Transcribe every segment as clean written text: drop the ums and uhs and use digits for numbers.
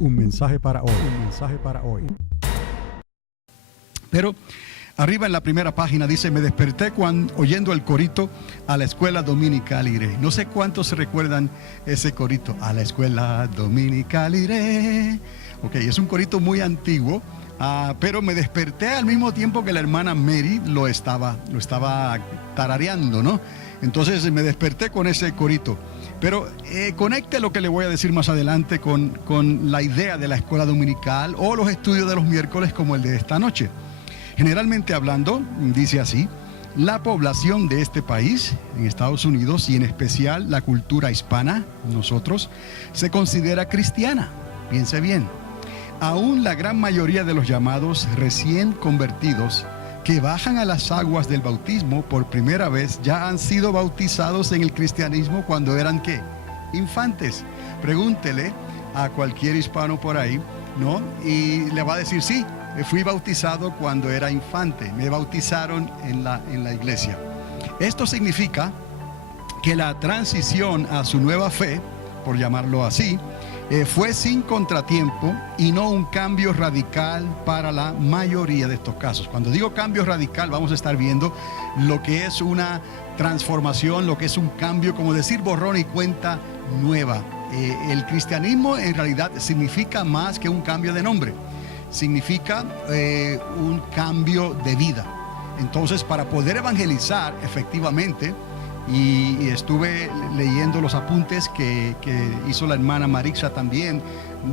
Un mensaje para hoy. Un mensaje para hoy. Pero arriba en la primera página dice: me desperté oyendo el corito, a la escuela dominical iré. No sé cuántos recuerdan ese corito: a la escuela dominical iré. Ok, es un corito muy antiguo, pero me desperté al mismo tiempo que la hermana Mary lo estaba tarareando, ¿no? Entonces me desperté con ese corito. Pero conecte lo que le voy a decir más adelante con la idea de la escuela dominical o los estudios de los miércoles como el de esta noche. Generalmente hablando, dice así: la población de este país, en Estados Unidos, y en especial la cultura hispana, nosotros, se considera cristiana. Piense bien. Aún la gran mayoría de los llamados recién convertidos que bajan a las aguas del bautismo por primera vez ya han sido bautizados en el cristianismo cuando eran ¿qué? Infantes. Pregúntele a cualquier hispano por ahí, ¿no? Y le va a decir: sí, fui bautizado cuando era infante, me bautizaron en la iglesia. Esto significa que la transición a su nueva fe, por llamarlo así, fue sin contratiempo y no un cambio radical para la mayoría de estos casos. Cuando digo cambio radical, vamos a estar viendo lo que es una transformación, lo que es un cambio, como decir borrón y cuenta nueva. El cristianismo en realidad significa más que un cambio de nombre, significa un cambio de vida. Entonces, para poder evangelizar efectivamente, y estuve leyendo los apuntes que hizo la hermana Marixa también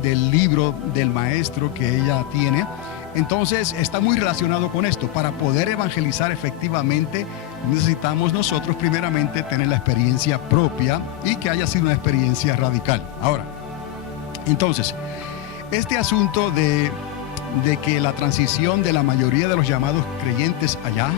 del libro del maestro que ella tiene. Entonces está muy relacionado con esto. Para poder evangelizar efectivamente necesitamos nosotros primeramente tener la experiencia propia y que haya sido una experiencia radical. Ahora, entonces, este asunto de que la transición de la mayoría de los llamados creyentes allá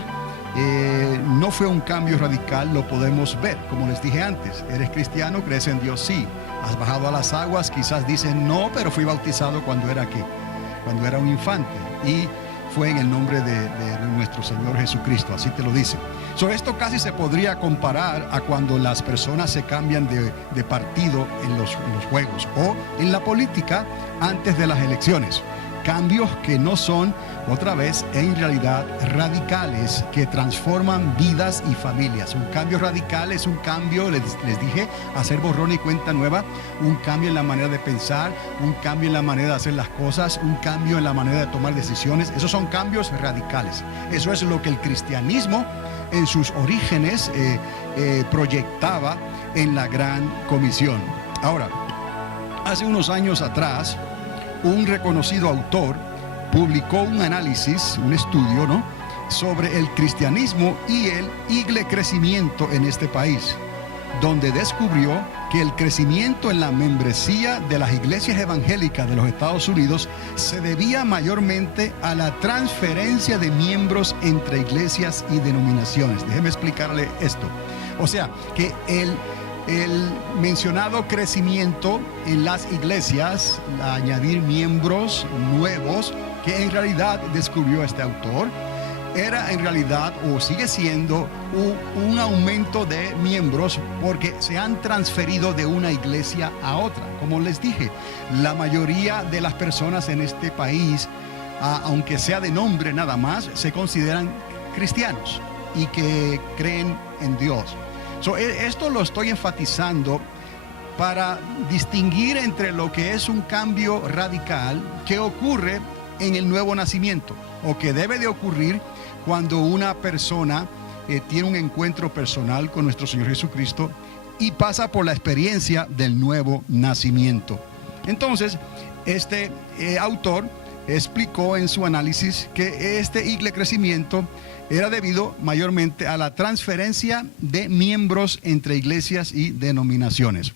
no fue un cambio radical, lo podemos ver. Como les dije antes, ¿eres cristiano? ¿Crees en Dios? Sí. ¿Has bajado a las aguas? Quizás dicen: no, pero fui bautizado cuando era un infante, y fue en el nombre de nuestro Señor Jesucristo, así te lo dice. Esto casi se podría comparar a cuando las personas se cambian de partido en los juegos o en la política antes de las elecciones. Cambios que no son, otra vez, en realidad radicales, que transforman vidas y familias. Un cambio radical es un cambio, les dije, hacer borrón y cuenta nueva, un cambio en la manera de pensar, un cambio en la manera de hacer las cosas, un cambio en la manera de tomar decisiones. Esos son cambios radicales. Eso es lo que el cristianismo en sus orígenes proyectaba en la Gran Comisión. Ahora, hace unos años atrás, un reconocido autor publicó un análisis, un estudio, ¿no?, sobre el cristianismo y el iglecrecimiento en este país, donde descubrió que el crecimiento en la membresía de las iglesias evangélicas de los Estados Unidos se debía mayormente a la transferencia de miembros entre iglesias y denominaciones. Déjeme explicarle esto. O sea, que el mencionado crecimiento en las iglesias, añadir miembros nuevos, que en realidad descubrió este autor, era en realidad, o sigue siendo, un aumento de miembros porque se han transferido de una iglesia a otra. Como les dije, la mayoría de las personas en este país, aunque sea de nombre nada más, se consideran cristianos y que creen en Dios. Esto lo estoy enfatizando para distinguir entre lo que es un cambio radical que ocurre en el nuevo nacimiento, o que debe de ocurrir cuando una persona tiene un encuentro personal con nuestro Señor Jesucristo y pasa por la experiencia del nuevo nacimiento. Entonces, este autor explicó en su análisis que este iglecrecimiento era debido mayormente a la transferencia de miembros entre iglesias y denominaciones.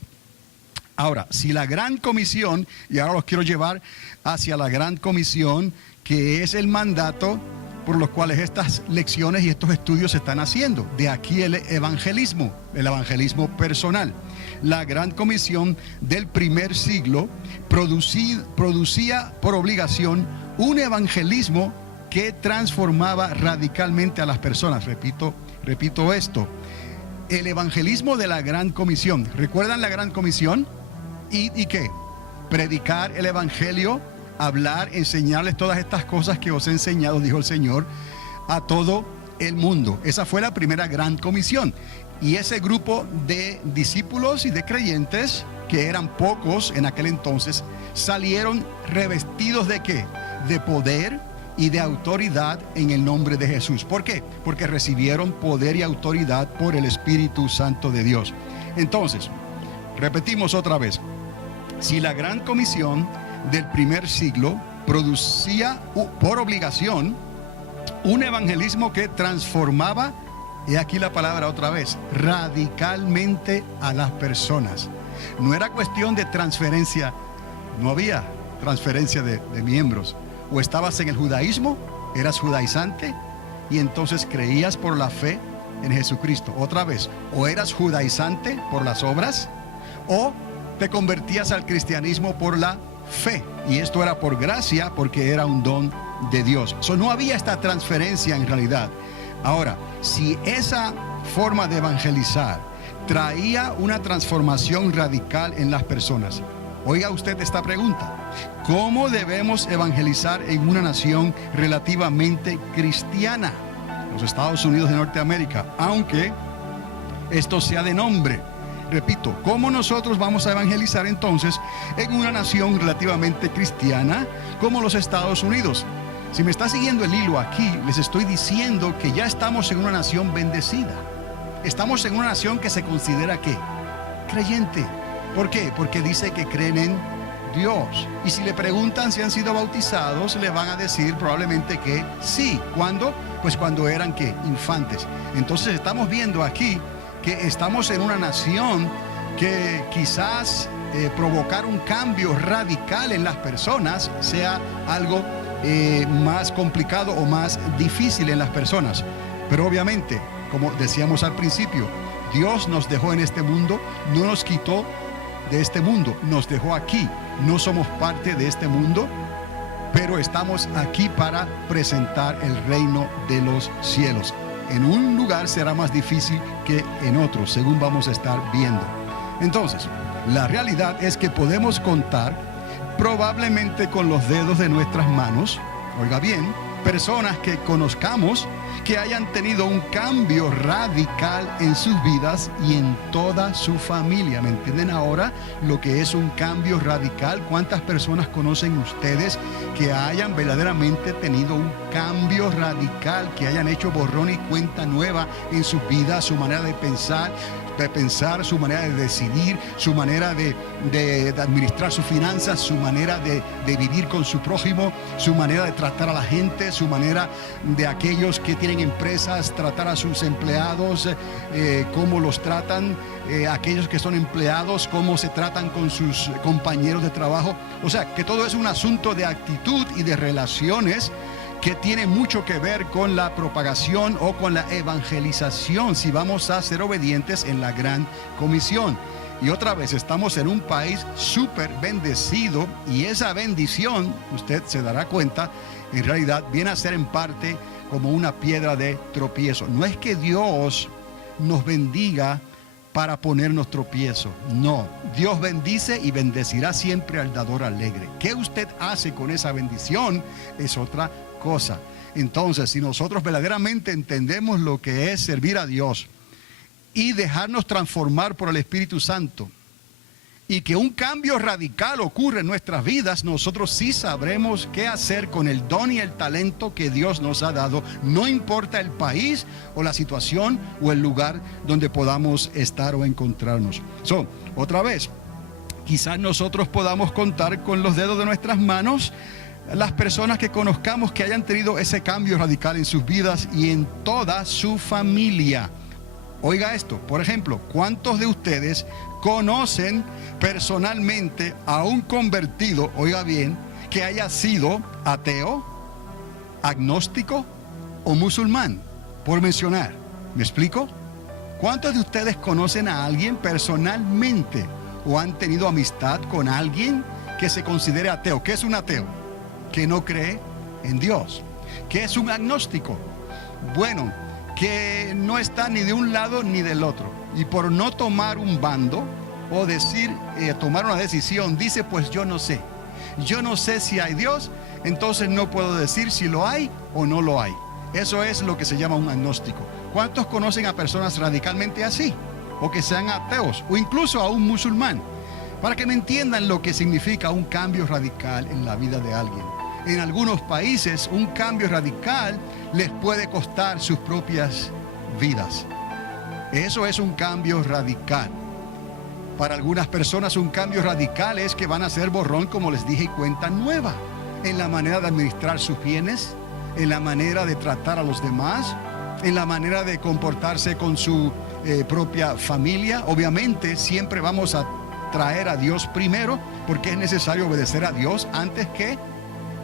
Ahora, si la Gran Comisión, y ahora los quiero llevar hacia la Gran Comisión, que es el mandato por los cuales estas lecciones y estos estudios se están haciendo. De aquí el evangelismo personal. La Gran Comisión del primer siglo producía por obligación un evangelismo que transformaba radicalmente a las personas. Repito esto. El evangelismo de la Gran Comisión. ¿Recuerdan la Gran Comisión? ¿Y qué? predicar el evangelio, hablar, enseñarles todas estas cosas que os he enseñado, dijo el Señor, a todo el mundo. Esa fue la primera gran comisión. Y ese grupo de discípulos y de creyentes, que eran pocos en aquel entonces, salieron revestidos ¿de qué? De poder y de autoridad en el nombre de Jesús. ¿Por qué? Porque recibieron poder y autoridad por el Espíritu Santo de Dios. Entonces, repetimos otra vez. Si la gran comisión del primer siglo producía por obligación un evangelismo que transformaba, y aquí la palabra otra vez, radicalmente a las personas. No era cuestión de transferencia, no había transferencia de miembros. O estabas en el judaísmo, eras judaizante y entonces creías por la fe en Jesucristo. Otra vez, o eras judaizante por las obras o te convertías al cristianismo por la fe. Y esto era por gracia porque era un don de Dios. No había esta transferencia en realidad. Ahora, si esa forma de evangelizar traía una transformación radical en las personas, oiga usted esta pregunta: ¿cómo debemos evangelizar en una nación relativamente cristiana? Los Estados Unidos de Norteamérica, aunque esto sea de nombre. Repito, ¿cómo nosotros vamos a evangelizar entonces en una nación relativamente cristiana como los Estados Unidos? Si me está siguiendo el hilo aquí, les estoy diciendo que ya estamos en una nación bendecida. Estamos en una nación que se considera ¿qué? Creyente. ¿Por qué? Porque dice que creen en Dios. Y si le preguntan si han sido bautizados, le van a decir probablemente que sí. ¿Cuándo? Pues cuando eran ¿qué? Infantes. Entonces estamos viendo aquí que estamos en una nación que quizás provocar un cambio radical en las personas sea algo más complicado o más difícil en las personas. Pero obviamente, como decíamos al principio, Dios nos dejó en este mundo, no nos quitó de este mundo, nos dejó aquí. No somos parte de este mundo, pero estamos aquí para presentar el reino de los cielos. En un lugar será más difícil que en otro, según vamos a estar viendo. Entonces, la realidad es que podemos contar probablemente con los dedos de nuestras manos, oiga bien, personas que conozcamos que hayan tenido un cambio radical en sus vidas y en toda su familia. ¿Me entienden ahora lo que es un cambio radical? ¿Cuántas personas conocen ustedes que hayan verdaderamente tenido un cambio radical, que hayan hecho borrón y cuenta nueva en sus vidas, su manera de pensar, su manera de decidir, su manera de administrar sus finanzas, su manera de vivir con su prójimo, su manera de tratar a la gente, su manera de aquellos que tienen empresas, tratar a sus empleados, cómo los tratan, aquellos que son empleados, cómo se tratan con sus compañeros de trabajo? O sea, que todo es un asunto de actitud y de relaciones que tiene mucho que ver con la propagación o con la evangelización, si vamos a ser obedientes en la gran comisión. Y otra vez, estamos en un país súper bendecido, y esa bendición, usted se dará cuenta, en realidad viene a ser en parte como una piedra de tropiezo. No es que Dios nos bendiga para ponernos tropiezo, no. Dios bendice y bendecirá siempre al dador alegre. ¿Qué usted hace con esa bendición? Es otra cosa. Entonces, si nosotros verdaderamente entendemos lo que es servir a Dios y dejarnos transformar por el Espíritu Santo, y que un cambio radical ocurre en nuestras vidas, nosotros sí sabremos qué hacer con el don y el talento que Dios nos ha dado, no importa el país o la situación o el lugar donde podamos estar o encontrarnos. Otra vez, quizás nosotros podamos contar con los dedos de nuestras manos las personas que conozcamos que hayan tenido ese cambio radical en sus vidas y en toda su familia. Oiga esto, por ejemplo, ¿cuántos de ustedes conocen personalmente a un convertido, oiga bien, que haya sido ateo, agnóstico o musulmán? Por mencionar, ¿me explico? ¿Cuántos de ustedes conocen a alguien personalmente o han tenido amistad con alguien que se considere ateo? ¿Qué es un ateo? Que no cree en Dios. ¿Qué es un agnóstico? Bueno, que no está ni de un lado ni del otro, y por no tomar un bando o decir, tomar una decisión, dice, pues yo no sé. Yo no sé si hay Dios, entonces no puedo decir si lo hay o no lo hay. Eso es lo que se llama un agnóstico. ¿Cuántos conocen a personas radicalmente así? O que sean ateos, o incluso a un musulmán. Para que me entiendan lo que significa un cambio radical en la vida de alguien. En algunos países, un cambio radical les puede costar sus propias vidas. Eso es un cambio radical. Para algunas personas, un cambio radical es que van a hacer borrón, como les dije, y cuenta nueva. En la manera de administrar sus bienes, en la manera de tratar a los demás, en la manera de comportarse con su propia familia. Obviamente, siempre vamos a traer a Dios primero, porque es necesario obedecer a Dios antes que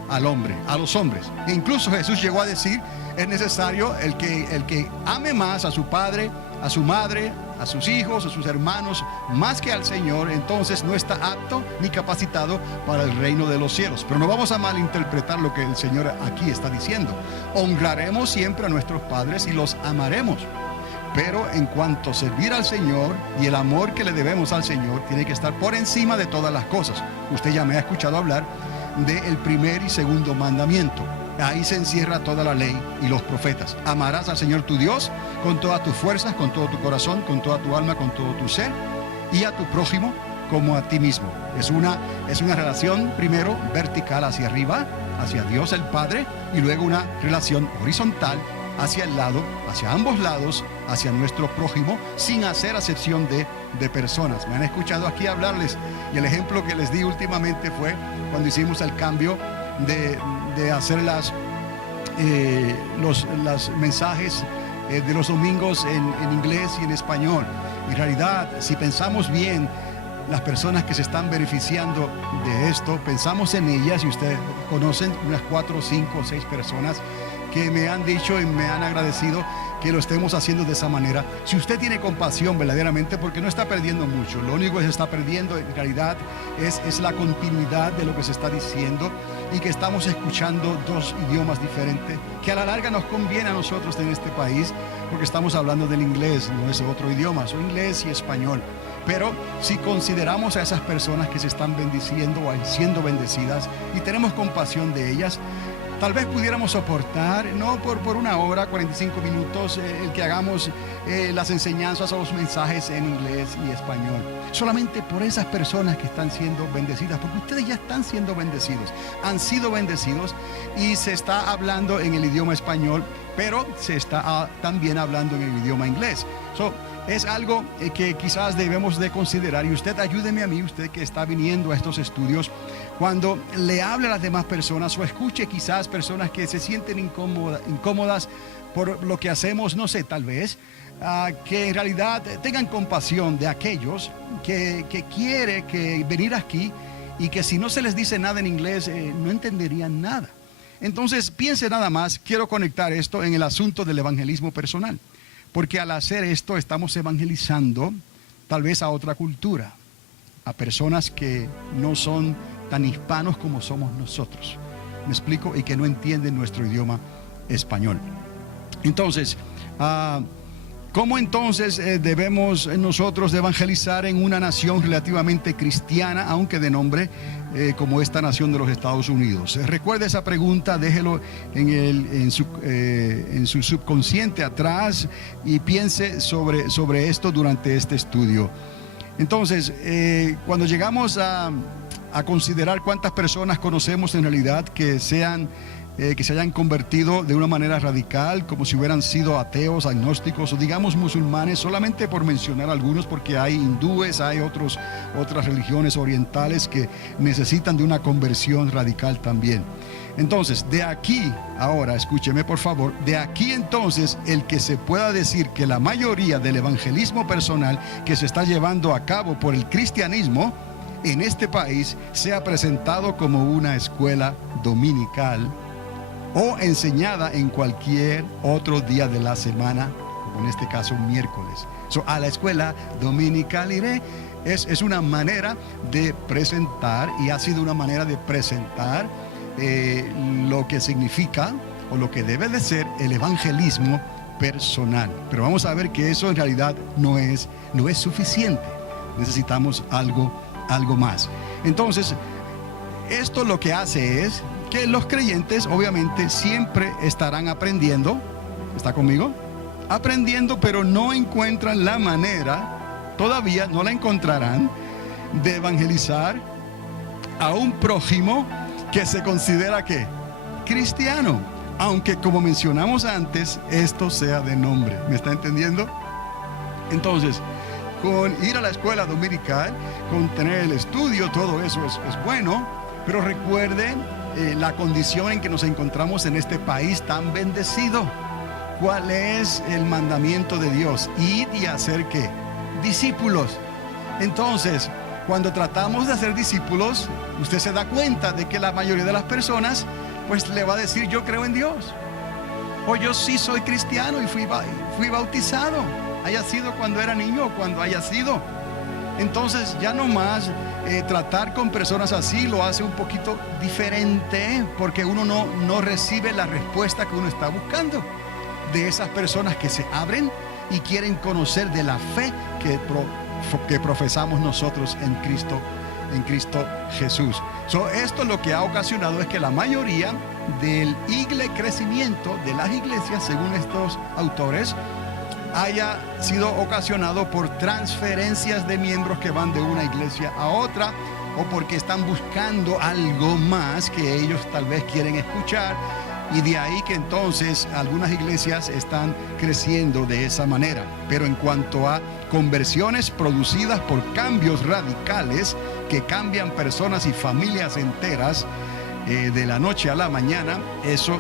al hombre, a los hombres. E incluso Jesús llegó a decir, es necesario el que ame más a su padre, a su madre, a sus hijos, a sus hermanos, más que al Señor, entonces no está apto ni capacitado para el reino de los cielos. Pero no vamos a malinterpretar lo que el Señor aquí está diciendo. Honraremos siempre a nuestros padres y los amaremos. Pero en cuanto a servir al Señor y el amor que le debemos al Señor, tiene que estar por encima de todas las cosas. Usted ya me ha escuchado hablar del primer y segundo mandamiento. Ahí se encierra toda la ley y los profetas. Amarás al Señor tu Dios con todas tus fuerzas, con todo tu corazón, con toda tu alma, con todo tu ser, y a tu prójimo como a ti mismo. Es una relación primero vertical hacia arriba, hacia Dios el Padre, y luego una relación horizontal hacia el lado, hacia ambos lados, hacia nuestro prójimo, sin hacer acepción de personas. Me han escuchado aquí hablarles, y el ejemplo que les di últimamente fue cuando hicimos el cambio de hacer los mensajes de los domingos en inglés y en español. En realidad, si pensamos bien, las personas que se están beneficiando de esto, pensamos en ellas, y ustedes conocen unas 4, 5 o 6 personas que me han dicho y me han agradecido que lo estemos haciendo de esa manera. Si usted tiene compasión verdaderamente, porque no está perdiendo mucho, lo único que se está perdiendo en realidad es la continuidad de lo que se está diciendo, y que estamos escuchando dos idiomas diferentes, que a la larga nos conviene a nosotros en este país, porque estamos hablando del inglés, no es otro idioma, son inglés y español. Pero si consideramos a esas personas que se están bendiciendo o siendo bendecidas y tenemos compasión de ellas, tal vez pudiéramos soportar, no por una hora, 45 minutos, el que hagamos las enseñanzas o los mensajes en inglés y español. Solamente por esas personas que están siendo bendecidas, porque ustedes ya están siendo bendecidos, han sido bendecidos, y se está hablando en el idioma español, pero se está también hablando en el idioma inglés. Es algo que quizás debemos de considerar, y usted ayúdeme a mí, usted que está viniendo a estos estudios, cuando le hable a las demás personas, o escuche quizás personas que se sienten incómodas por lo que hacemos, no sé, tal vez, que en realidad tengan compasión de aquellos que quiere que venir aquí, y que si no se les dice nada en inglés, no entenderían nada. Entonces, piense nada más, quiero conectar esto en el asunto del evangelismo personal. Porque al hacer esto estamos evangelizando tal vez a otra cultura, a personas que no son tan hispanos como somos nosotros. ¿Me explico? Y que no entienden nuestro idioma español. Entonces, ¿cómo entonces debemos nosotros de evangelizar en una nación relativamente cristiana, aunque de nombre como esta nación de los Estados Unidos? Recuerde esa pregunta, déjelo en su subconsciente atrás, y piense sobre esto durante este estudio. Entonces, cuando llegamos a considerar cuántas personas conocemos en realidad que se hayan convertido de una manera radical, como si hubieran sido ateos, agnósticos o digamos musulmanes, solamente por mencionar algunos, porque hay hindúes, hay otras religiones orientales que necesitan de una conversión radical también. Entonces, de aquí, ahora escúcheme por favor, de aquí entonces el que se pueda decir que la mayoría del evangelismo personal que se está llevando a cabo por el cristianismo en este país sea presentado como una escuela dominical o enseñada en cualquier otro día de la semana, como en este caso miércoles. A la escuela dominical iré. Es una manera de presentar, y ha sido una manera de presentar lo que significa o lo que debe de ser el evangelismo personal. Pero vamos a ver que eso en realidad no es suficiente. necesitamos algo más. Entonces, esto lo que hace es que los creyentes obviamente siempre estarán aprendiendo. ¿Está conmigo? Aprendiendo, pero no encuentran la manera, todavía no la encontrarán, de evangelizar a un prójimo que se considera ¿qué? Cristiano, aunque como mencionamos antes, esto sea de nombre. ¿Me está entendiendo? Entonces, con ir a la escuela dominical, con tener el estudio, todo eso es bueno, pero recuerden la condición en que nos encontramos en este país tan bendecido. ¿Cuál es el mandamiento de Dios? Ir y hacer ¿qué? Discípulos. Entonces, cuando tratamos de hacer discípulos, usted se da cuenta de que la mayoría de las personas pues le va a decir: yo creo en Dios, o yo sí soy cristiano y fui bautizado, haya sido cuando era niño o cuando haya sido. Entonces ya no más tratar con personas así lo hace un poquito diferente, porque uno no recibe la respuesta que uno está buscando de esas personas que se abren y quieren conocer de la fe que profesamos nosotros en Cristo Jesús. Esto lo que ha ocasionado es que la mayoría del crecimiento de las iglesias, según estos autores, haya sido ocasionado por transferencias de miembros que van de una iglesia a otra, o porque están buscando algo más que ellos tal vez quieren escuchar, y de ahí que entonces algunas iglesias están creciendo de esa manera. Pero en cuanto a conversiones producidas por cambios radicales que cambian personas y familias enteras de la noche a la mañana, eso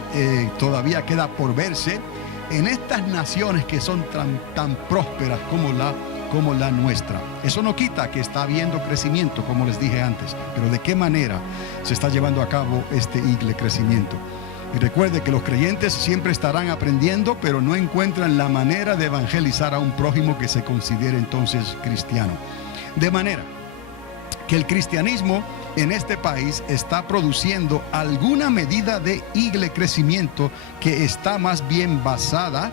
todavía queda por verse en estas naciones que son tan prósperas como la nuestra. Eso no quita que está habiendo crecimiento, como les dije antes, pero ¿de qué manera se está llevando a cabo este crecimiento? Y recuerde que los creyentes siempre estarán aprendiendo, pero no encuentran la manera de evangelizar a un prójimo que se considere entonces cristiano. De manera que el cristianismo en este país está produciendo alguna medida de crecimiento que está más bien basado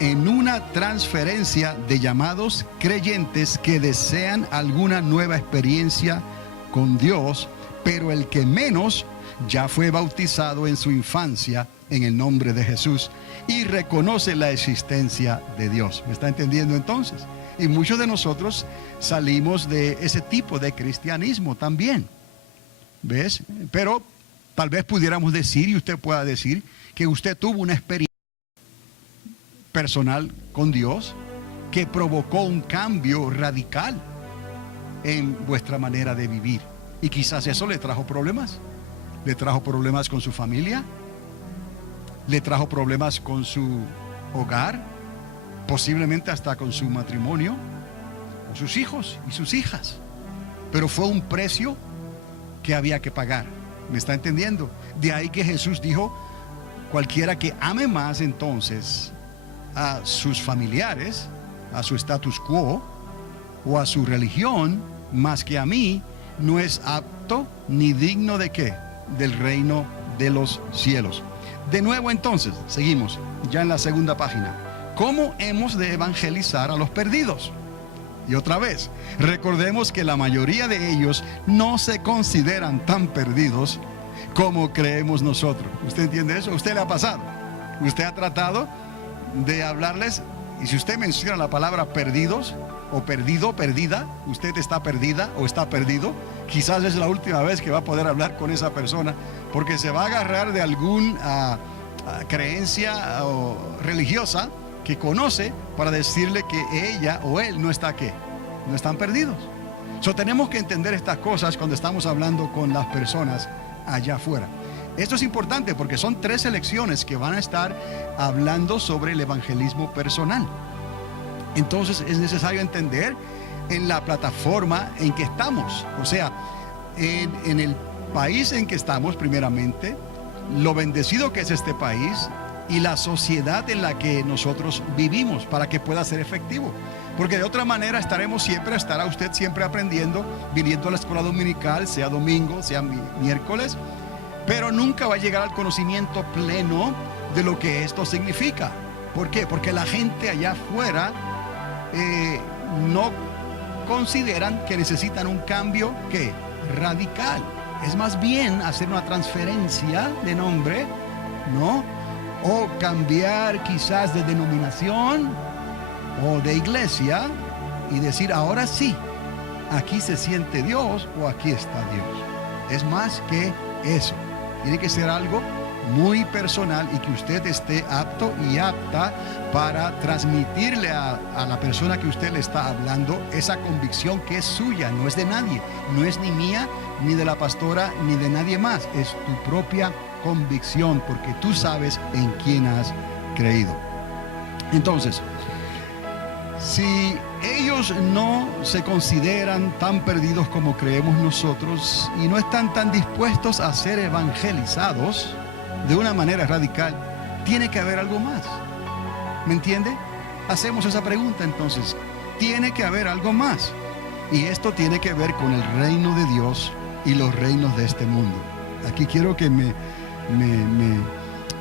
en una transferencia de llamados creyentes que desean alguna nueva experiencia con Dios, pero el que menos ya fue bautizado en su infancia en el nombre de Jesús y reconoce la existencia de Dios. ¿Me está entendiendo entonces? Y muchos de nosotros salimos de ese tipo de cristianismo también. ¿Ves? Pero tal vez pudiéramos decir, y usted pueda decir, que usted tuvo una experiencia personal con Dios que provocó un cambio radical en vuestra manera de vivir. Y quizás eso le trajo problemas. Le trajo problemas con su familia, le trajo problemas con su hogar, posiblemente hasta con su matrimonio, con sus hijos y sus hijas. Pero fue un precio que había que pagar. ¿Me está entendiendo? De ahí que Jesús dijo: cualquiera que ame más entonces a sus familiares, a su status quo o a su religión más que a mí, no es apto ni digno de ¿qué? Del reino de los cielos. De nuevo entonces, seguimos ya en la segunda página. ¿Cómo hemos de evangelizar a los perdidos? Y otra vez, recordemos que la mayoría de ellos no se consideran tan perdidos como creemos nosotros. ¿Usted entiende eso? ¿A usted le ha pasado? ¿Usted ha tratado de hablarles? Y si usted menciona la palabra perdidos, o perdido, perdida, usted está perdida o está perdido, quizás es la última vez que va a poder hablar con esa persona, porque se va a agarrar de alguna creencia religiosa que conoce para decirle que ella o él no está ¿qué? No están perdidos. Tenemos que entender estas cosas cuando estamos hablando con las personas allá afuera. Esto es importante porque son 3 lecciones que van a estar hablando sobre el evangelismo personal. Entonces es necesario entender en la plataforma en que estamos, o sea, en el país en que estamos primeramente, lo bendecido que es este país y la sociedad en la que nosotros vivimos para que pueda ser efectivo. Porque de otra manera estará usted siempre aprendiendo, viniendo a la escuela dominical, sea domingo, sea miércoles, pero nunca va a llegar al conocimiento pleno de lo que esto significa. ¿Por qué? Porque la gente allá afuera no consideran que necesitan un cambio ¿qué? Radical. Es más bien hacer una transferencia de nombre, ¿no? O cambiar quizás de denominación o de iglesia y decir, ahora sí, aquí se siente Dios o aquí está Dios. Es más que eso. Tiene que ser algo muy personal y que usted esté apto y apta para transmitirle a la persona que usted le está hablando esa convicción que es suya, no es de nadie, no es ni mía, ni de la pastora, ni de nadie más, es tu propia convicción, porque tú sabes en quién has creído. Entonces, si ellos no se consideran tan perdidos como creemos nosotros y no están tan dispuestos a ser evangelizados de una manera radical, tiene que haber algo más. ¿Me entiende? Hacemos esa pregunta entonces. Tiene que haber algo más. Y esto tiene que ver con el reino de Dios y los reinos de este mundo. Aquí quiero que me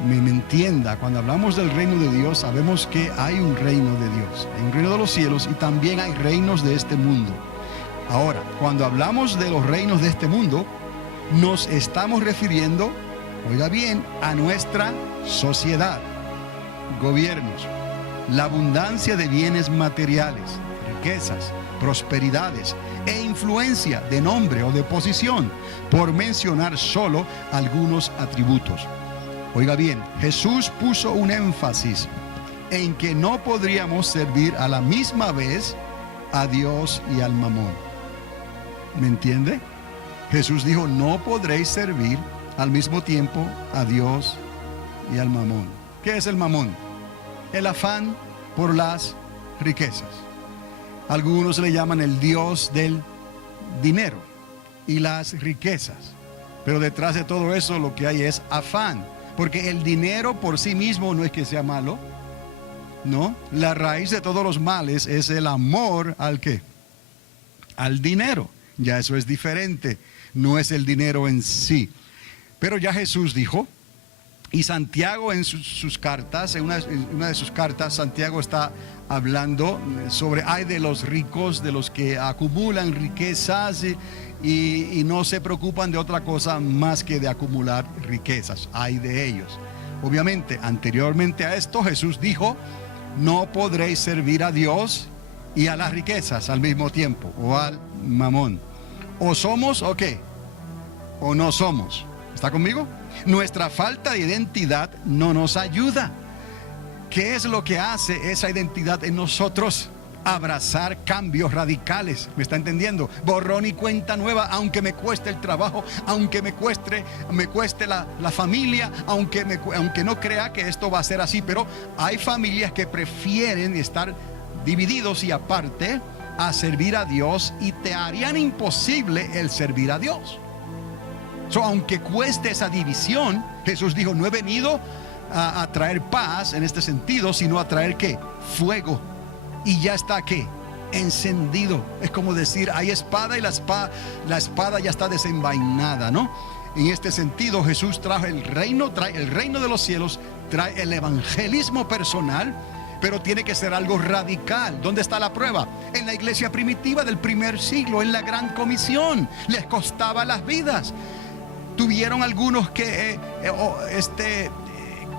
entienda. Cuando hablamos del reino de Dios, sabemos que hay un reino de Dios. Hay un reino de los cielos y también hay reinos de este mundo. Ahora, cuando hablamos de los reinos de este mundo, nos estamos refiriendo, oiga bien, a nuestra sociedad, gobiernos, la abundancia de bienes materiales, riquezas, prosperidades e influencia de nombre o de posición, por mencionar solo algunos atributos. Oiga bien, Jesús puso un énfasis en que no podríamos servir a la misma vez a Dios y al mamón. ¿Me entiende? Jesús dijo, no podréis servir al mismo tiempo a Dios y al mamón. ¿Qué es el mamón? El afán por las riquezas. Algunos le llaman el Dios del dinero y las riquezas. Pero detrás de todo eso lo que hay es afán. Porque el dinero por sí mismo no es que sea malo, ¿no? La raíz de todos los males es el amor ¿al qué? Al dinero. Ya eso es diferente, no es el dinero en sí. Pero ya Jesús dijo, y Santiago en sus cartas, en una de sus cartas, Santiago está hablando sobre ay de los ricos, de los que acumulan riquezas y no se preocupan de otra cosa más que de acumular riquezas. Ay de ellos. Obviamente, anteriormente a esto, Jesús dijo, no podréis servir a Dios y a las riquezas al mismo tiempo, o al mamón. O somos o qué, o no somos. ¿Está conmigo? Nuestra falta de identidad no nos ayuda. ¿Qué es lo que hace esa identidad en nosotros? Abrazar cambios radicales. ¿Me está entendiendo? Borrón y cuenta nueva, aunque me cueste el trabajo, aunque me cueste la familia, aunque no crea que esto va a ser así. Pero hay familias que prefieren estar divididos y aparte a servir a Dios y te harían imposible el servir a Dios. Aunque cueste esa división, Jesús dijo, no he venido a traer paz en este sentido, sino a traer ¿qué? Fuego. Y ya está ¿qué? Encendido. Es como decir, hay espada y la espada ya está desenvainada, ¿no? En este sentido, Jesús trae el reino de los cielos, trae el evangelismo personal, pero tiene que ser algo radical. ¿Dónde está la prueba? En la iglesia primitiva del primer siglo, en la gran comisión. Les costaba las vidas. Tuvieron algunos que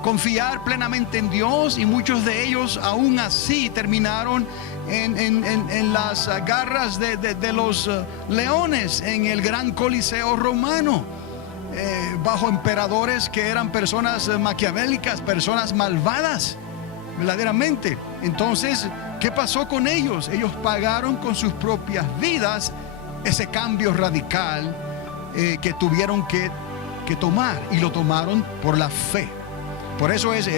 confiar plenamente en Dios y muchos de ellos aún así terminaron en las garras de los leones en el gran coliseo romano, bajo emperadores que eran personas maquiavélicas, personas malvadas verdaderamente. Entonces, ¿qué pasó con ellos? Ellos pagaron con sus propias vidas ese cambio radical que tuvieron que tomar, y lo tomaron por la fe. Por eso es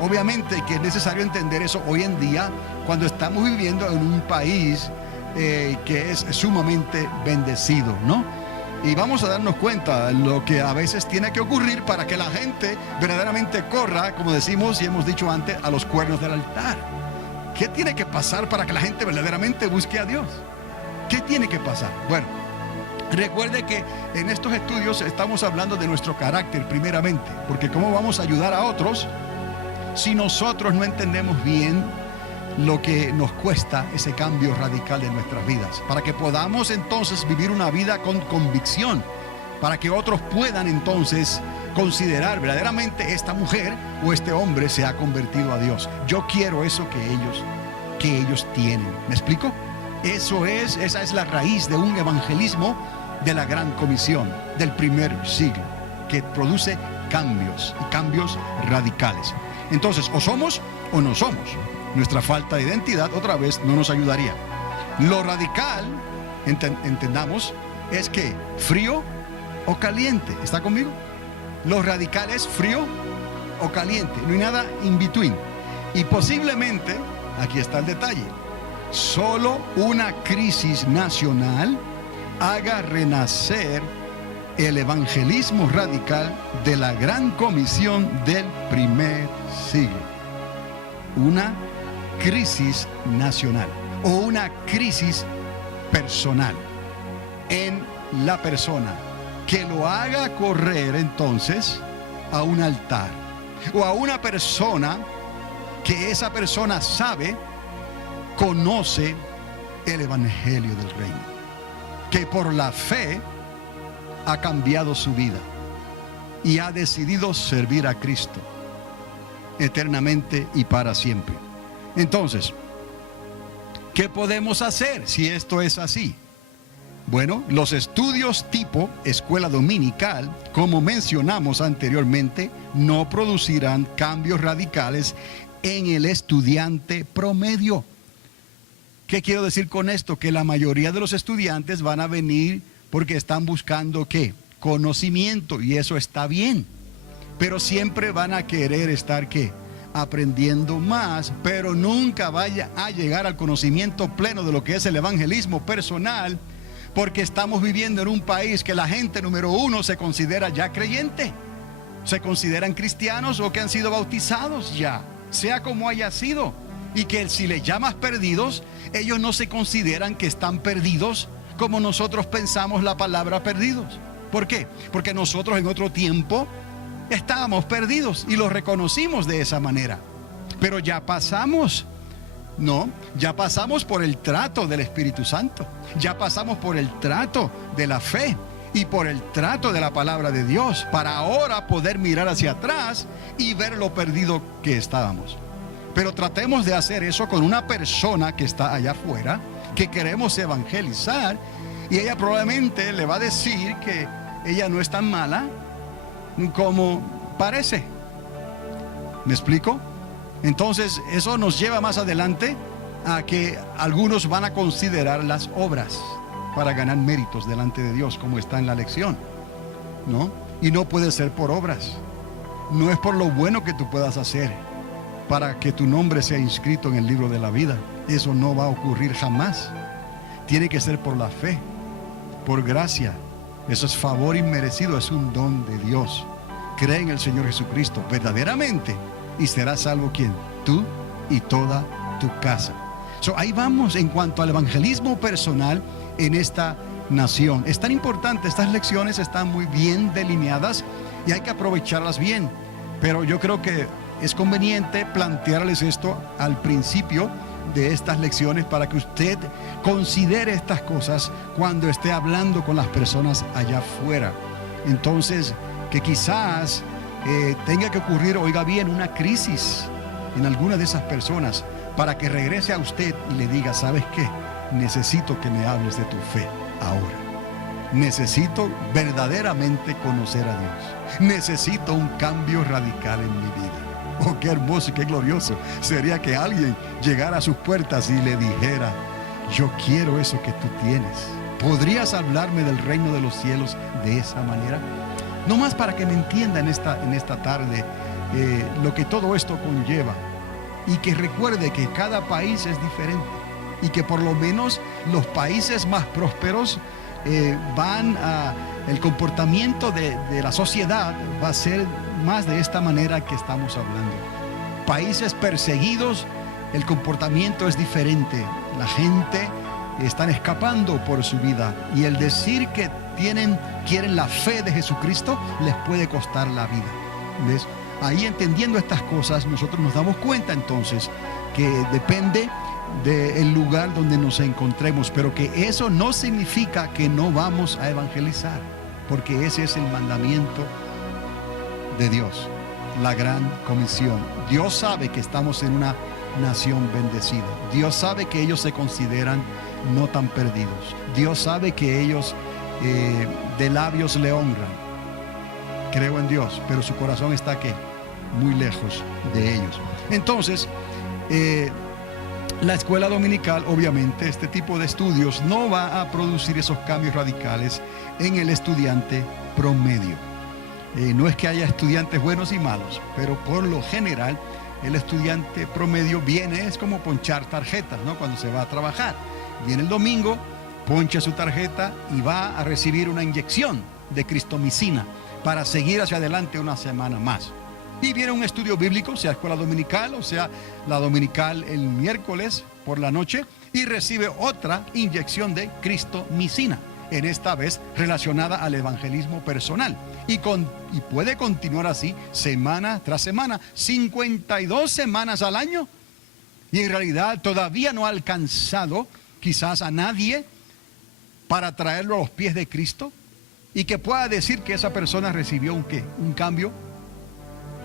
obviamente que es necesario entender eso hoy en día, cuando estamos viviendo en un país que es sumamente bendecido, ¿no? Y vamos a darnos cuenta de lo que a veces tiene que ocurrir para que la gente verdaderamente corra, como decimos y hemos dicho antes, a los cuernos del altar. ¿Qué tiene que pasar para que la gente verdaderamente busque a Dios? ¿Qué tiene que pasar? Bueno, recuerde que en estos estudios estamos hablando de nuestro carácter primeramente, porque ¿cómo vamos a ayudar a otros si nosotros no entendemos bien lo que nos cuesta ese cambio radical de nuestras vidas, para que podamos entonces vivir una vida con convicción, para que otros puedan entonces considerar verdaderamente esta mujer o este hombre se ha convertido a Dios. Yo quiero eso que ellos tienen. ¿Me explico? Esa es la raíz de un evangelismo de la gran comisión del primer siglo, que produce cambios y cambios radicales. Entonces, o somos o no somos. Nuestra falta de identidad otra vez no nos ayudaría. Lo radical, entendamos, es que frío o caliente. ¿Está conmigo? Lo radical es frío o caliente. No hay nada in between. Y posiblemente, aquí está el detalle, solo una crisis nacional haga renacer el evangelismo radical de la gran comisión del primer siglo. Una crisis nacional o una crisis personal en la persona que lo haga correr entonces a un altar, o a una persona que esa persona sabe, conoce el evangelio del reino, que por la fe ha cambiado su vida y ha decidido servir a Cristo eternamente y para siempre. Entonces, ¿qué podemos hacer si esto es así? Bueno, los estudios tipo escuela dominical, como mencionamos anteriormente, no producirán cambios radicales en el estudiante promedio. ¿Qué quiero decir con esto? Que la mayoría de los estudiantes van a venir porque están buscando ¿qué? Conocimiento, y eso está bien. Pero siempre van a querer estar ¿qué? Aprendiendo más, pero nunca vaya a llegar al conocimiento pleno de lo que es el evangelismo personal, porque estamos viviendo en un país que la gente, número uno, se considera ya creyente. Se consideran cristianos o que han sido bautizados ya, sea como haya sido. Y que si les llamas perdidos, ellos no se consideran que están perdidos como nosotros pensamos la palabra perdidos. ¿Por qué? Porque nosotros en otro tiempo estábamos perdidos y lo reconocimos de esa manera. Pero ya pasamos. No, ya pasamos por el trato del Espíritu Santo. Ya pasamos por el trato de la fe y por el trato de la palabra de Dios, para ahora poder mirar hacia atrás y ver lo perdido que estábamos. Pero tratemos de hacer eso con una persona que está allá afuera, que queremos evangelizar, y ella probablemente le va a decir que ella no es tan mala como parece. ¿Me explico? Entonces eso nos lleva más adelante a que algunos van a considerar las obras para ganar méritos delante de Dios, como está en la lección, ¿no? Y no puede ser por obras. No es por lo bueno que tú puedas hacer para que tu nombre sea inscrito en el libro de la vida. Eso no va a ocurrir jamás. Tiene que ser por la fe, por gracia. Eso es favor inmerecido, es un don de Dios. Cree en el Señor Jesucristo verdaderamente y serás salvo. ¿Quién? Tú y toda tu casa. Ahí vamos en cuanto al evangelismo personal en esta nación. Es tan importante, estas lecciones están muy bien delineadas y hay que aprovecharlas bien. Pero yo creo que es conveniente plantearles esto al principio de estas lecciones para que usted considere estas cosas cuando esté hablando con las personas allá afuera. Entonces, que quizás tenga que ocurrir, oiga bien, una crisis en alguna de esas personas para que regrese a usted y le diga: ¿sabes qué? Necesito que me hables de tu fe ahora. Necesito verdaderamente conocer a Dios. Necesito un cambio radical en mi vida. Oh, qué hermoso y qué glorioso sería que alguien llegara a sus puertas y le dijera: yo quiero eso que tú tienes. ¿Podrías hablarme del reino de los cielos de esa manera? No más para que me entienda en esta tarde lo que todo esto conlleva, y que recuerde que cada país es diferente y que por lo menos los países más prósperos el comportamiento de la sociedad va a ser más de esta manera que estamos hablando. Países perseguidos, el comportamiento es diferente. La gente están escapando por su vida, y el decir que quieren la fe de Jesucristo les puede costar la vida. ¿Ves? ahí entendiendo estas cosas, nosotros nos damos cuenta entonces que depende del lugar donde nos encontremos, pero que eso no significa que no vamos a evangelizar, porque ese es el mandamiento de Dios, la gran comisión. Dios sabe que estamos en una nación bendecida. Dios sabe que ellos se consideran no tan perdidos. Dios sabe que ellos de labios le honran. Creo en Dios, pero su corazón está aquí, muy lejos de ellos. Entonces, la escuela dominical, obviamente, este tipo de estudios no va a producir esos cambios radicales en el estudiante promedio. No es que haya estudiantes buenos y malos, pero por lo general el estudiante promedio viene, es como ponchar tarjetas, ¿no? Cuando se va a trabajar, viene el domingo, poncha su tarjeta y va a recibir una inyección de cristomicina para seguir hacia adelante una semana más. Y viene un estudio bíblico, sea escuela dominical o sea la dominical el miércoles por la noche, y recibe otra inyección de cristomicina, en esta vez relacionada al evangelismo personal. Y puede continuar así semana tras semana, 52 semanas al año. Y en realidad todavía no ha alcanzado quizás a nadie para traerlo a los pies de Cristo y que pueda decir que esa persona recibió un cambio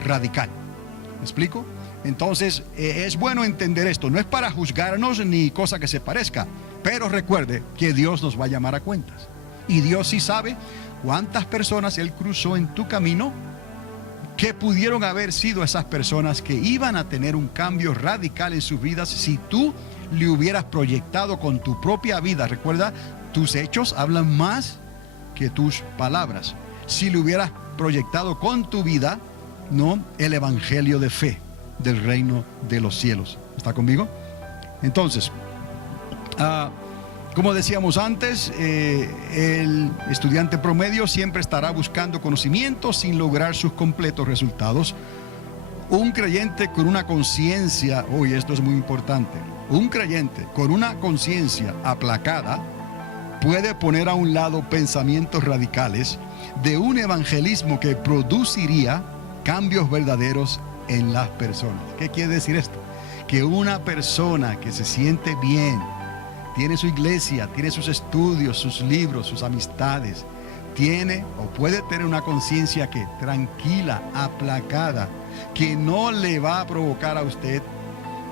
radical. ¿Me explico? Entonces es bueno entender esto. No es para juzgarnos ni cosa que se parezca, pero recuerde que Dios nos va a llamar a cuentas. Y Dios sí sabe cuántas personas Él cruzó en tu camino que pudieron haber sido esas personas que iban a tener un cambio radical en sus vidas si tú le hubieras proyectado con tu propia vida. Recuerda, tus hechos hablan más que tus palabras. Si le hubieras proyectado con tu vida, no, el evangelio de fe del reino de los cielos. ¿Está conmigo? Entonces, como decíamos antes, el estudiante promedio siempre estará buscando conocimiento sin lograr sus completos resultados. Un creyente con una conciencia, esto es muy importante, un creyente con una conciencia aplacada puede poner a un lado pensamientos radicales de un evangelismo que produciría cambios verdaderos en las personas. ¿Qué quiere decir esto? Que una persona que se siente bien, tiene su iglesia, tiene sus estudios, sus libros, sus amistades, tiene o puede tener una conciencia que tranquila, aplacada, que no le va a provocar a usted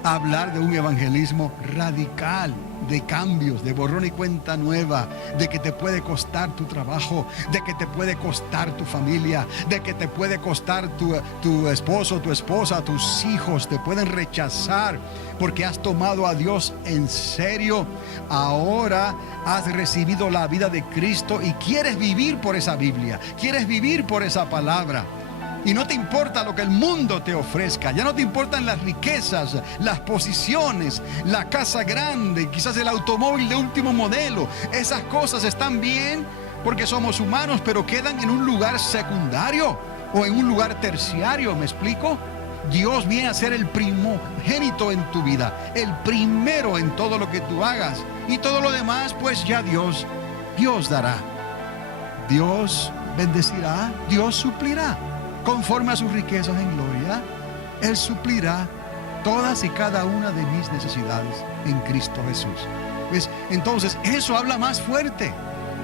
hablar de un evangelismo radical, de cambios, de borrón y cuenta nueva, de que te puede costar tu trabajo, de que te puede costar tu familia, de que te puede costar tu esposo, tu esposa, tus hijos, te pueden rechazar porque has tomado a Dios en serio. Ahora has recibido la vida de Cristo y quieres vivir por esa Biblia, quieres vivir por esa palabra. Y no te importa lo que el mundo te ofrezca, ya no te importan las riquezas, las posiciones, la casa grande, quizás el automóvil de último modelo. Esas cosas están bien porque somos humanos, pero quedan en un lugar secundario o en un lugar terciario. ¿Me explico? Dios viene a ser el primogénito en tu vida, el primero en todo lo que tú hagas, y todo lo demás pues ya Dios dará, Dios bendecirá, Dios suplirá. Conforme a sus riquezas en gloria, Él suplirá todas y cada una de mis necesidades en Cristo Jesús. ¿Ves? Entonces, eso habla más fuerte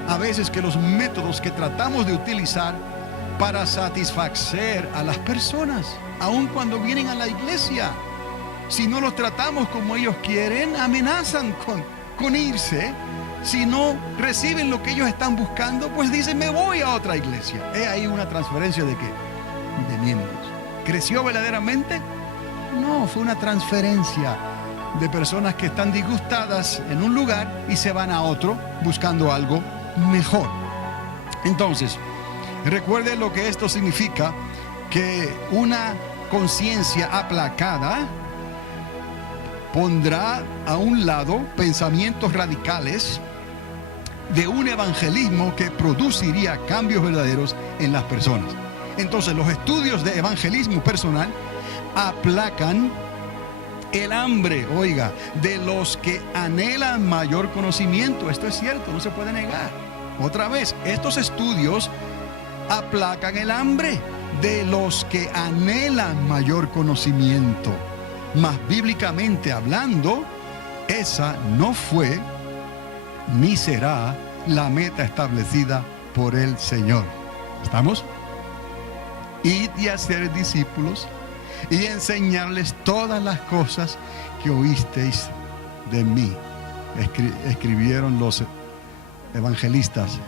a veces que los métodos que tratamos de utilizar para satisfacer a las personas, aun cuando vienen a la iglesia. Si no los tratamos como ellos quieren, amenazan con irse. Si no reciben lo que ellos están buscando, pues dicen, me voy a otra iglesia. ¿Es ahí una transferencia de qué? De miembros. ¿Creció verdaderamente? No, fue una transferencia de personas que están disgustadas en un lugar y se van a otro buscando algo mejor. Entonces, recuerde lo que esto significa, que una conciencia aplacada pondrá a un lado pensamientos radicales de un evangelismo que produciría cambios verdaderos en las personas. Entonces, los estudios de evangelismo personal aplacan el hambre, de los que anhelan mayor conocimiento. Esto es cierto, no se puede negar. Otra vez, estos estudios aplacan el hambre de los que anhelan mayor conocimiento. Mas bíblicamente hablando, esa no fue ni será la meta establecida por el Señor. ¿Estamos? Id y hacer discípulos y enseñarles todas las cosas que oísteis de mí. Escribieron los evangelistas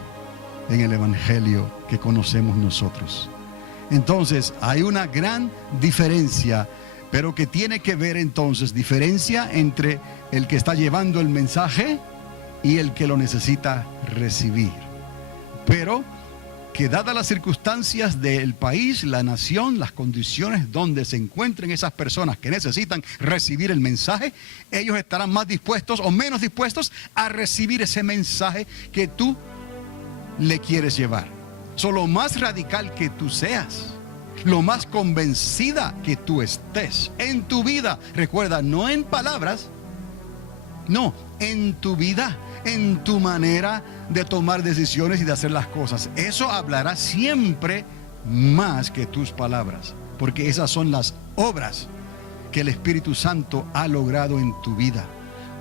en el evangelio que conocemos nosotros. Entonces hay una gran diferencia, pero que tiene que ver entonces, diferencia entre el que está llevando el mensaje y el que lo necesita recibir. Pero que dadas las circunstancias del país, la nación, las condiciones donde se encuentren esas personas que necesitan recibir el mensaje, ellos estarán más dispuestos o menos dispuestos a recibir ese mensaje que tú le quieres llevar. Lo más radical que tú seas, lo más convencida que tú estés en tu vida, recuerda, no en palabras, no, en tu vida, en tu manera de tomar decisiones y de hacer las cosas. Eso hablará siempre más que tus palabras, porque esas son las obras que el Espíritu Santo ha logrado en tu vida.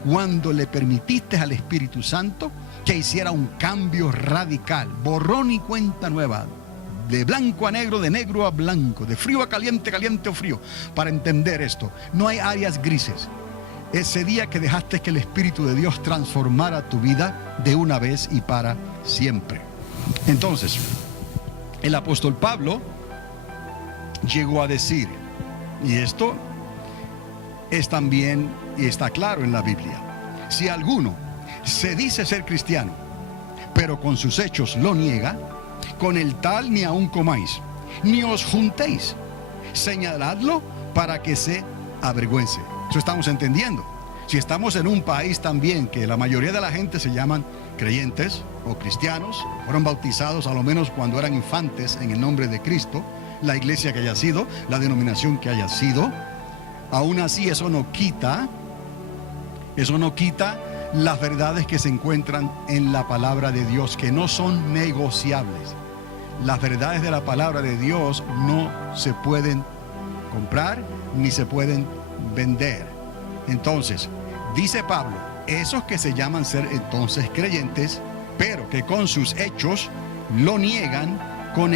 Cuando le permitiste al Espíritu Santo que hiciera un cambio radical, borrón y cuenta nueva, de blanco a negro, de negro a blanco, de frío a caliente, caliente o frío. Para entender esto, no hay áreas grises. Ese día que dejaste que el Espíritu de Dios transformara tu vida de una vez y para siempre. Entonces, el apóstol Pablo llegó a decir, y esto es también, y está claro en la Biblia, si alguno se dice ser cristiano, pero con sus hechos lo niega, con el tal ni aun comáis, ni os juntéis, señaladlo para que se avergüence. Eso estamos entendiendo. Si estamos en un país también que la mayoría de la gente se llaman creyentes o cristianos, fueron bautizados a lo menos cuando eran infantes en el nombre de Cristo, la iglesia que haya sido, la denominación que haya sido, aún así eso no quita las verdades que se encuentran en la palabra de Dios, que no son negociables. Las verdades de la palabra de Dios no se pueden comprar ni se pueden vender. Entonces, dice Pablo, esos que se llaman ser entonces creyentes, pero que con sus hechos lo niegan, con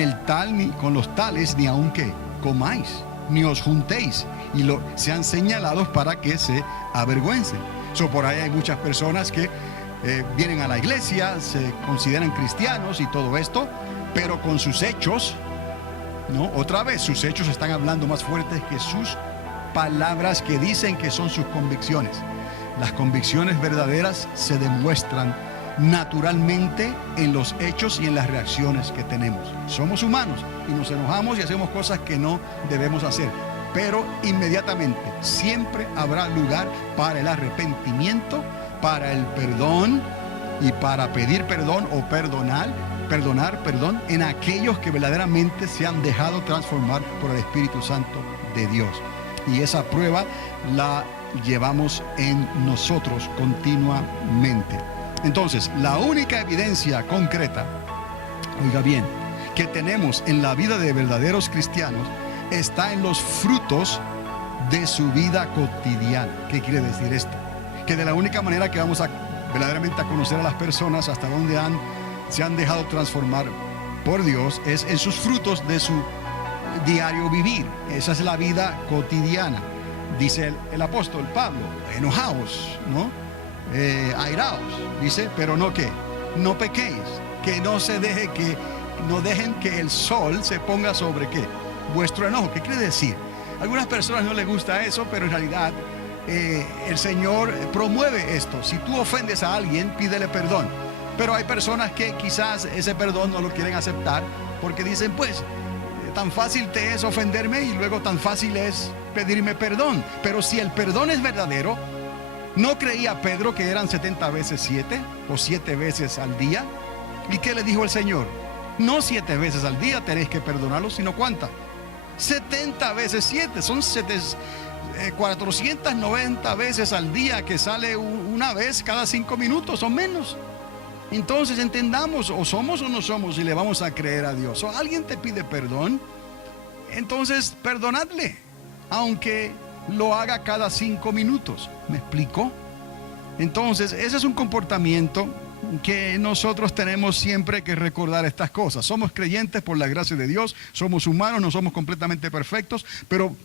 los tales ni aun que comáis, ni os juntéis, y sean señalados para que se avergüencen. Por ahí hay muchas personas que vienen a la iglesia, se consideran cristianos y todo esto, pero con sus hechos, ¿no? Otra vez, sus hechos están hablando más fuertes que sus palabras que dicen que son sus convicciones. Las convicciones verdaderas se demuestran naturalmente en los hechos y en las reacciones que tenemos. Somos humanos y nos enojamos y hacemos cosas que no debemos hacer, pero inmediatamente siempre habrá lugar para el arrepentimiento, para el perdón y para pedir perdón o perdonar, en aquellos que verdaderamente se han dejado transformar por el Espíritu Santo de Dios. Y esa prueba la llevamos en nosotros continuamente. Entonces, la única evidencia concreta, oiga bien, que tenemos en la vida de verdaderos cristianos está en los frutos de su vida cotidiana. ¿Qué quiere decir esto? Que de la única manera que vamos a verdaderamente a conocer a las personas hasta dónde se han dejado transformar por Dios es en sus frutos de su diario vivir. Esa es la vida cotidiana. Dice el apóstol Pablo, enojaos, ¿no? Airaos, dice, pero no que no pequéis, que no dejen que el sol se ponga sobre ¿qué? Vuestro enojo. ¿Qué quiere decir? A algunas personas no les gusta eso, pero en realidad el Señor promueve esto. Si tú ofendes a alguien, pídele perdón. Pero hay personas que quizás ese perdón no lo quieren aceptar porque dicen, pues, tan fácil te es ofenderme y luego tan fácil es pedirme perdón. Pero si el perdón es verdadero, ¿no creía Pedro que eran 70 veces 7 o 7 veces al día? ¿Y qué le dijo el Señor? No 7 veces al día tenéis que perdonarlos, sino ¿cuántas? 70 veces 7, son 490 veces al día, que sale una vez cada 5 minutos o menos. Entonces entendamos, o somos o no somos, y le vamos a creer a Dios. O alguien te pide perdón, entonces perdonadle, aunque lo haga cada 5 minutos. ¿Me explico? Entonces, ese es un comportamiento que nosotros tenemos siempre que recordar estas cosas. Somos creyentes por la gracia de Dios, somos humanos, no somos completamente perfectos, pero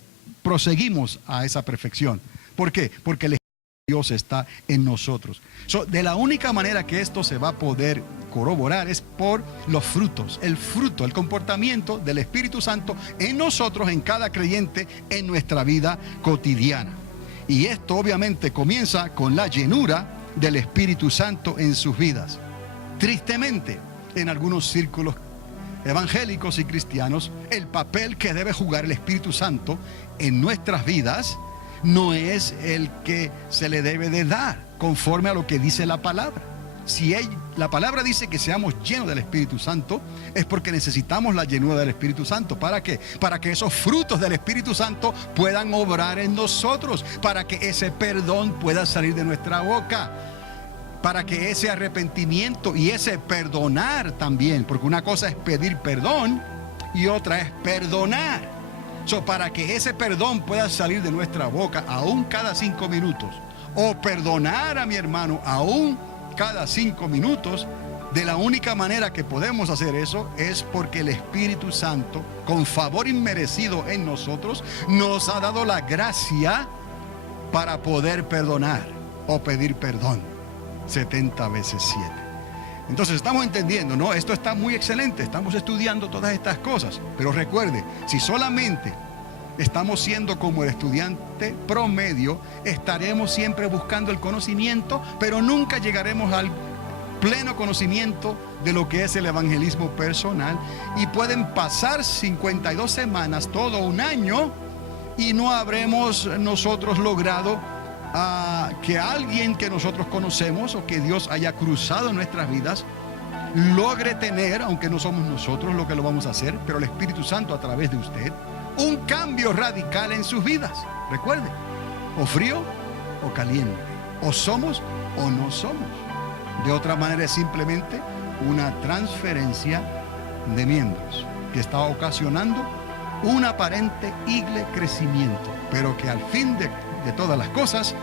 proseguimos a esa perfección. ¿Por qué? Porque el Espíritu de Dios está en nosotros. De la única manera que esto se va a poder corroborar es por los frutos, el fruto, el comportamiento del Espíritu Santo en nosotros, en cada creyente, en nuestra vida cotidiana. Y esto obviamente comienza con la llenura del Espíritu Santo en sus vidas. Tristemente, en algunos círculos evangélicos y cristianos, el papel que debe jugar el Espíritu Santo en nuestras vidas no es el que se le debe de dar, conforme a lo que dice la palabra. Si la palabra dice que seamos llenos del Espíritu Santo, es porque necesitamos la llenura del Espíritu Santo. ¿Para qué? Para que esos frutos del Espíritu Santo puedan obrar en nosotros, para que ese perdón pueda salir de nuestra boca, para que ese arrepentimiento y ese perdonar también, porque una cosa es pedir perdón y otra es perdonar. Para que ese perdón pueda salir de nuestra boca aún cada 5 minutos, o perdonar a mi hermano aún cada 5 minutos, de la única manera que podemos hacer eso es porque el Espíritu Santo, con favor inmerecido en nosotros, nos ha dado la gracia para poder perdonar o pedir perdón 70 veces 7. Entonces estamos entendiendo, ¿no? Esto está muy excelente, estamos estudiando todas estas cosas, pero recuerde, si solamente estamos siendo como el estudiante promedio, estaremos siempre buscando el conocimiento, pero nunca llegaremos al pleno conocimiento de lo que es el evangelismo personal, y pueden pasar 52 semanas, todo un año, y no habremos nosotros logrado que alguien que nosotros conocemos o que Dios haya cruzado en nuestras vidas logre tener, aunque no somos nosotros lo que lo vamos a hacer, pero el Espíritu Santo a través de usted, un cambio radical en sus vidas. Recuerde, o frío o caliente, o somos o no somos. De otra manera es simplemente una transferencia de miembros que está ocasionando un aparente crecimiento, pero que al fin de todas las cosas,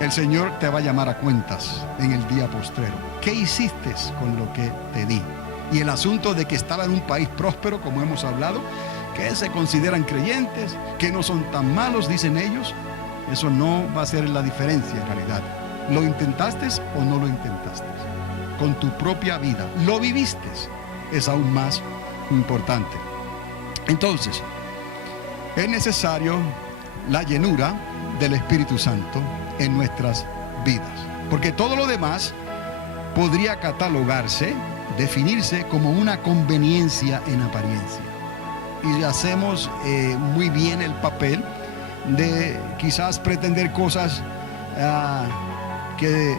el Señor te va a llamar a cuentas en el día postrero. ¿Qué hiciste con lo que te di? Y el asunto de que estaba en un país próspero, como hemos hablado, que se consideran creyentes, que no son tan malos, dicen ellos, eso no va a ser la diferencia en realidad. ¿Lo intentaste o no lo intentaste? Con tu propia vida, ¿lo viviste? Es aún más importante. Entonces, es necesario la llenura del Espíritu Santo en nuestras vidas, porque todo lo demás podría catalogarse, definirse como una conveniencia en apariencia, y hacemos muy bien el papel de quizás pretender cosas que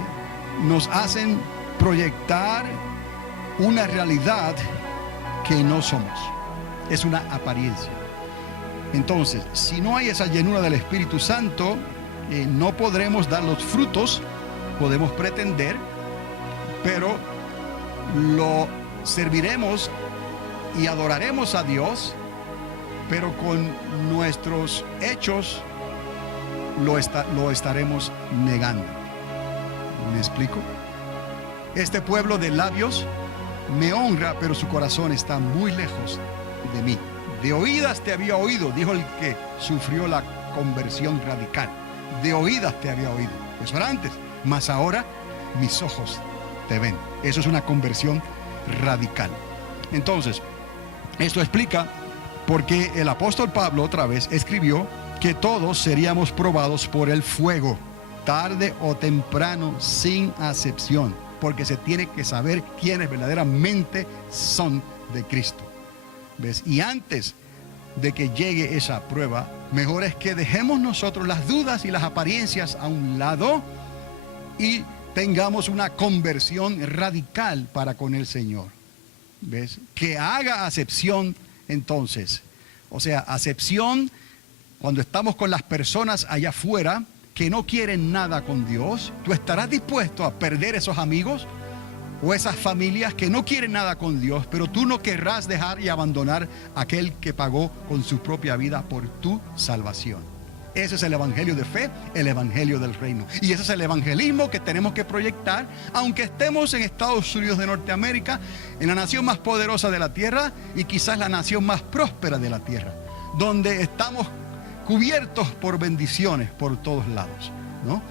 nos hacen proyectar una realidad que no somos. Es una apariencia. Entonces, si no hay esa llenura del Espíritu Santo, no podremos dar los frutos. Podemos pretender, pero lo serviremos y adoraremos a Dios, pero con nuestros hechos lo estaremos negando. ¿Me explico? Este pueblo de labios me honra, pero su corazón está muy lejos de mí. De oídas te había oído, dijo el que sufrió la conversión radical. De oídas te había oído. Eso era antes, mas ahora mis ojos te ven. Eso es una conversión radical. Entonces, esto explica por qué el apóstol Pablo otra vez escribió que todos seríamos probados por el fuego, tarde o temprano, sin acepción, porque se tiene que saber quiénes verdaderamente son de Cristo. ¿Ves? Y antes de que llegue esa prueba, mejor es que dejemos nosotros las dudas y las apariencias a un lado y tengamos una conversión radical para con el Señor. ¿Ves? Que haga acepción entonces. O sea, acepción cuando estamos con las personas allá afuera que no quieren nada con Dios. ¿Tú estarás dispuesto a perder esos amigos o esas familias que no quieren nada con Dios, pero tú no querrás dejar y abandonar a aquel que pagó con su propia vida por tu salvación. Ese es el evangelio de fe, el evangelio del reino. Y ese es el evangelismo que tenemos que proyectar, aunque estemos en Estados Unidos de Norteamérica, en la nación más poderosa de la tierra y quizás la nación más próspera de la tierra, donde estamos cubiertos por bendiciones por todos lados, ¿no?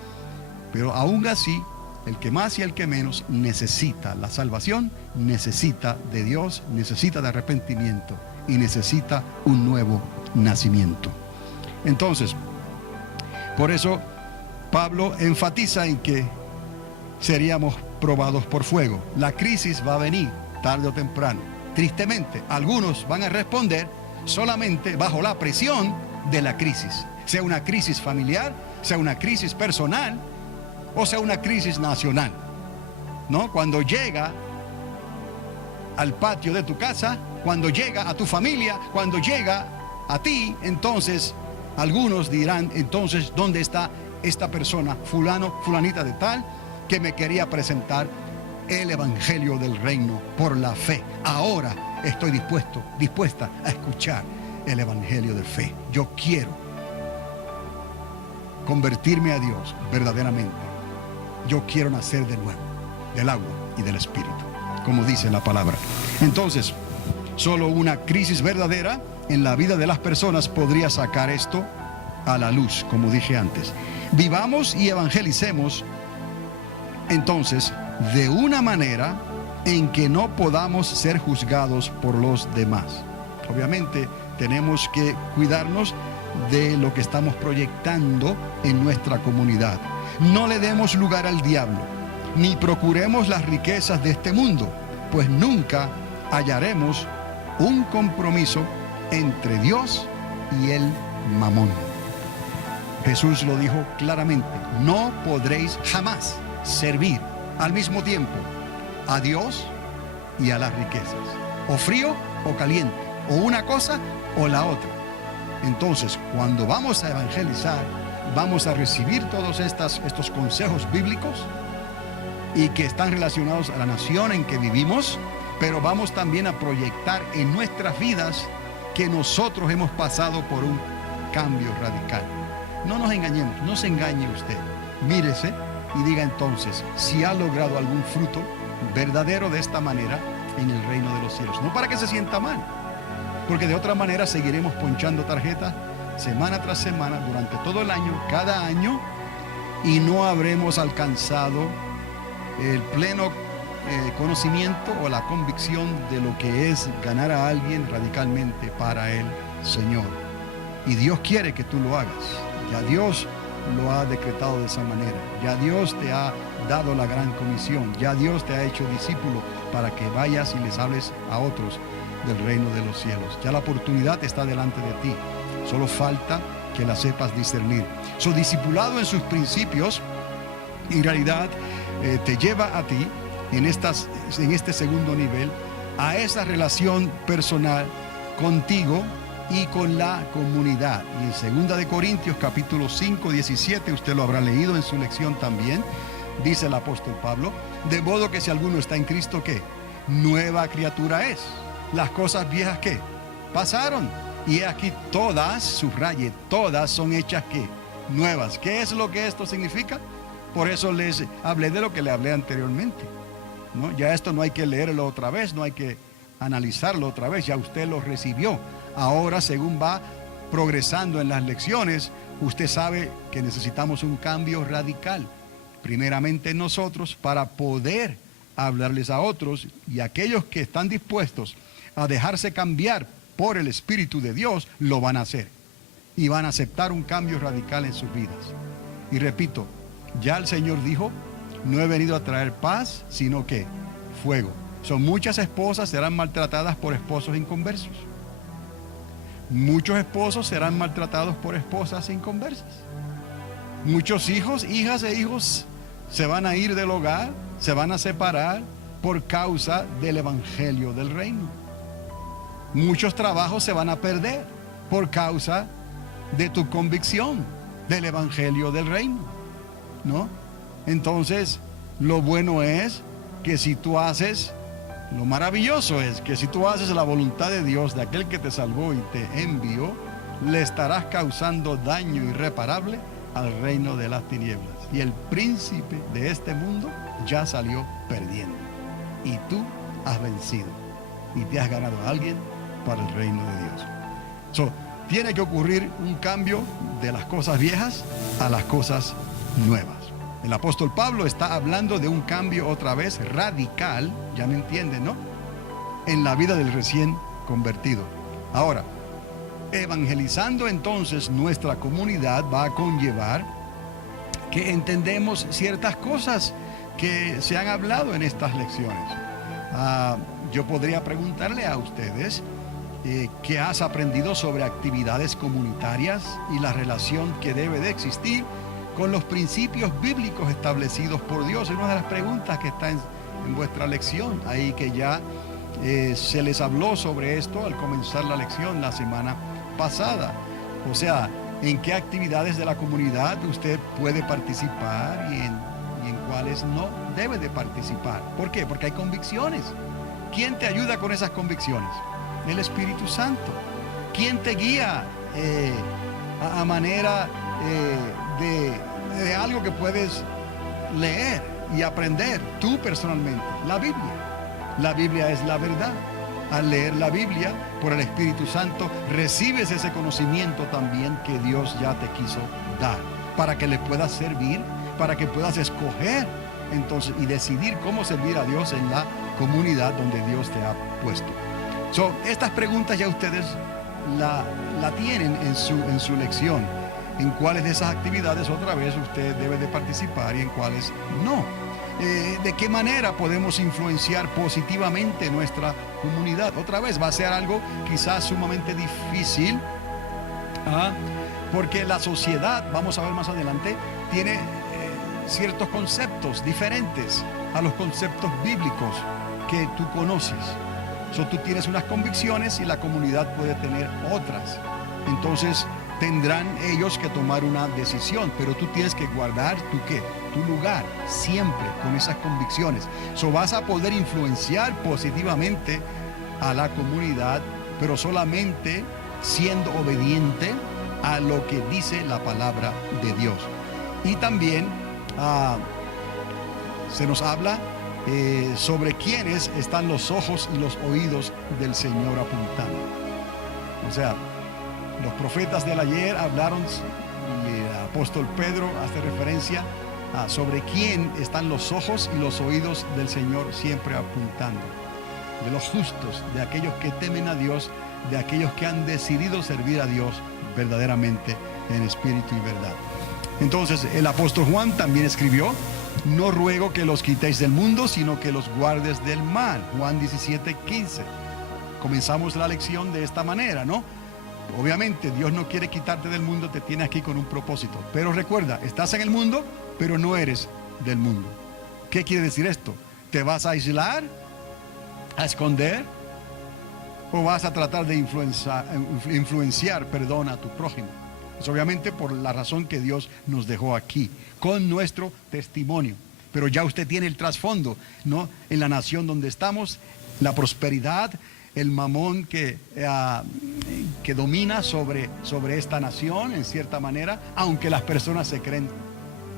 Pero aún así, el que más y el que menos necesita la salvación, necesita de Dios, necesita de arrepentimiento y necesita un nuevo nacimiento. Entonces, por eso Pablo enfatiza en que seríamos probados por fuego. La crisis va a venir tarde o temprano. Tristemente, algunos van a responder solamente bajo la presión de la crisis. Sea una crisis familiar, sea una crisis personal, o sea una crisis nacional, ¿no? Cuando llega al patio de tu casa, cuando llega a tu familia, cuando llega a ti, entonces algunos dirán, entonces, ¿dónde está esta persona, fulano, fulanita de tal, que me quería presentar el evangelio del reino por la fe? Ahora estoy dispuesta a escuchar el evangelio de fe. Yo quiero convertirme a Dios verdaderamente. Yo quiero nacer de nuevo, del agua y del espíritu, como dice la palabra. Entonces, solo una crisis verdadera en la vida de las personas podría sacar esto a la luz, como dije antes. Vivamos y evangelicemos, entonces, de una manera en que no podamos ser juzgados por los demás. Obviamente, tenemos que cuidarnos de lo que estamos proyectando en nuestra comunidad. No le demos lugar al diablo, ni procuremos las riquezas de este mundo, pues nunca hallaremos un compromiso entre Dios y el mamón. Jesús lo dijo claramente: no podréis jamás servir al mismo tiempo a Dios y a las riquezas, o frío o caliente, o una cosa o la otra. Entonces, cuando vamos a evangelizar, vamos a recibir todos estos consejos bíblicos y que están relacionados a la nación en que vivimos, pero vamos también a proyectar en nuestras vidas que nosotros hemos pasado por un cambio radical. No nos engañemos, no se engañe usted. Mírese y diga entonces si ha logrado algún fruto verdadero de esta manera en el reino de los cielos. No para que se sienta mal, porque de otra manera seguiremos ponchando tarjetas semana tras semana durante todo el año, cada año, y no habremos alcanzado el pleno conocimiento o la convicción de lo que es ganar a alguien radicalmente para el Señor. Y Dios quiere que tú lo hagas. Ya Dios lo ha decretado de esa manera. Ya Dios te ha dado la gran comisión. Ya Dios te ha hecho discípulo para que vayas y les hables a otros del reino de los cielos. Ya la oportunidad está delante de ti. Solo falta que la sepas discernir. Su discipulado en sus principios, en realidad, te lleva a ti, en este segundo nivel, a esa relación personal contigo y con la comunidad. Y en 2 de Corintios capítulo 5, 17, usted lo habrá leído en su lección también, dice el apóstol Pablo: de modo que si alguno está en Cristo, ¿qué? Nueva criatura es. Las cosas viejas, ¿qué? Pasaron. Y aquí todas, subraye, todas son hechas, ¿qué? Nuevas. ¿Qué es lo que esto significa? Por eso les hablé de lo que le hablé anteriormente, ¿no? Ya esto no hay que leerlo otra vez, no hay que analizarlo otra vez, ya usted lo recibió. Ahora, según va progresando en las lecciones, usted sabe que necesitamos un cambio radical, primeramente en nosotros, para poder hablarles a otros, y aquellos que están dispuestos a dejarse cambiar por el Espíritu de Dios, lo van a hacer y van a aceptar un cambio radical en sus vidas. Y repito, ya el Señor dijo: no he venido a traer paz, sino que fuego. Muchas esposas serán maltratadas por esposos inconversos. Muchos esposos serán maltratados por esposas inconversas. Muchos hijos, hijas e hijos se van a ir del hogar, se van a separar por causa del evangelio del reino. Muchos trabajos se van a perder por causa de tu convicción del evangelio del reino, ¿no? Entonces, lo bueno es que si tú haces, lo maravilloso es que si tú haces la voluntad de Dios, de aquel que te salvó y te envió, le estarás causando daño irreparable al reino de las tinieblas. Y el príncipe de este mundo ya salió perdiendo. Y tú has vencido. Y te has ganado a alguien para el reino de Dios. Tiene que ocurrir un cambio de las cosas viejas a las cosas nuevas. El apóstol Pablo está hablando de un cambio otra vez radical, ya me entienden, ¿no? En la vida del recién convertido. Ahora, evangelizando entonces nuestra comunidad va a conllevar que entendemos ciertas cosas que se han hablado en estas lecciones. Yo podría preguntarle a ustedes qué has aprendido sobre actividades comunitarias y la relación que debe de existir con los principios bíblicos establecidos por Dios. Es una de las preguntas que está en vuestra lección, ahí que ya se les habló sobre esto al comenzar la lección la semana pasada. O sea, en qué actividades de la comunidad usted puede participar y en cuáles no debe de participar. ¿Por qué? Porque hay convicciones. ¿Quién te ayuda con esas convicciones? El Espíritu Santo. ¿Quién te guía a manera de algo que puedes leer y aprender tú personalmente? La Biblia. La Biblia es la verdad. Al leer la Biblia por el Espíritu Santo, recibes ese conocimiento también que Dios ya te quiso dar, para que le puedas servir, para que puedas escoger entonces y decidir cómo servir a Dios en la comunidad donde Dios te ha puesto. Estas preguntas ya ustedes la tienen en su lección. En cuáles de esas actividades otra vez usted debe de participar y en cuáles no. ¿De qué manera podemos influenciar positivamente nuestra comunidad? Otra vez va a ser algo quizás sumamente difícil, porque la sociedad, vamos a ver más adelante, tiene ciertos conceptos diferentes a los conceptos bíblicos que tú conoces. Tú tienes unas convicciones y la comunidad puede tener otras. Entonces tendrán ellos que tomar una decisión, pero tú tienes que guardar tu lugar siempre con esas convicciones. Vas a poder influenciar positivamente a la comunidad, pero solamente siendo obediente a lo que dice la palabra de Dios. Y también se nos habla sobre quiénes están los ojos y los oídos del Señor apuntando. O sea, los profetas del ayer hablaron, y el apóstol Pedro hace referencia sobre quién están los ojos y los oídos del Señor siempre apuntando. De los justos, de aquellos que temen a Dios, de aquellos que han decidido servir a Dios verdaderamente en espíritu y verdad. Entonces el apóstol Juan también escribió: no ruego que los quitéis del mundo, sino que los guardes del mal. Juan 17:15. Comenzamos la lección de esta manera, ¿no? Obviamente Dios no quiere quitarte del mundo, te tiene aquí con un propósito. Pero recuerda, estás en el mundo, pero no eres del mundo. ¿Qué quiere decir esto? ¿Te vas a aislar? ¿A esconder? ¿O vas a tratar de influenciar a tu prójimo? Pues obviamente por la razón que Dios nos dejó aquí, con nuestro testimonio. Pero ya usted tiene el trasfondo, ¿no? En la nación donde estamos, la prosperidad, el mamón que domina sobre esta nación en cierta manera, aunque las personas se creen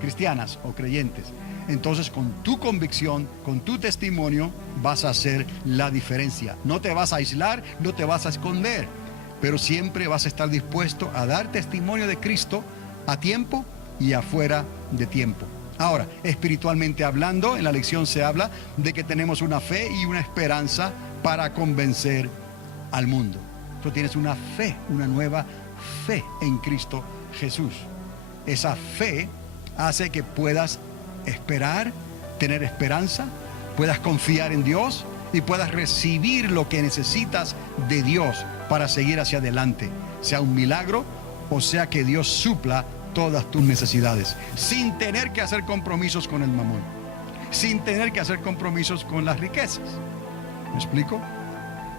cristianas o creyentes. Entonces con tu convicción, con tu testimonio vas a hacer la diferencia. No te vas a aislar, no te vas a esconder, pero siempre vas a estar dispuesto a dar testimonio de Cristo a tiempo y afuera de tiempo. Ahora, espiritualmente hablando, en la lección se habla de que tenemos una fe y una esperanza para convencer al mundo. Tú tienes una fe, una nueva fe en Cristo Jesús. Esa fe hace que puedas esperar, tener esperanza, puedas confiar en Dios y puedas recibir lo que necesitas de Dios para seguir hacia adelante, sea un milagro o sea que Dios supla todas tus necesidades, sin tener que hacer compromisos con el mamón, sin tener que hacer compromisos con las riquezas. ¿Me explico?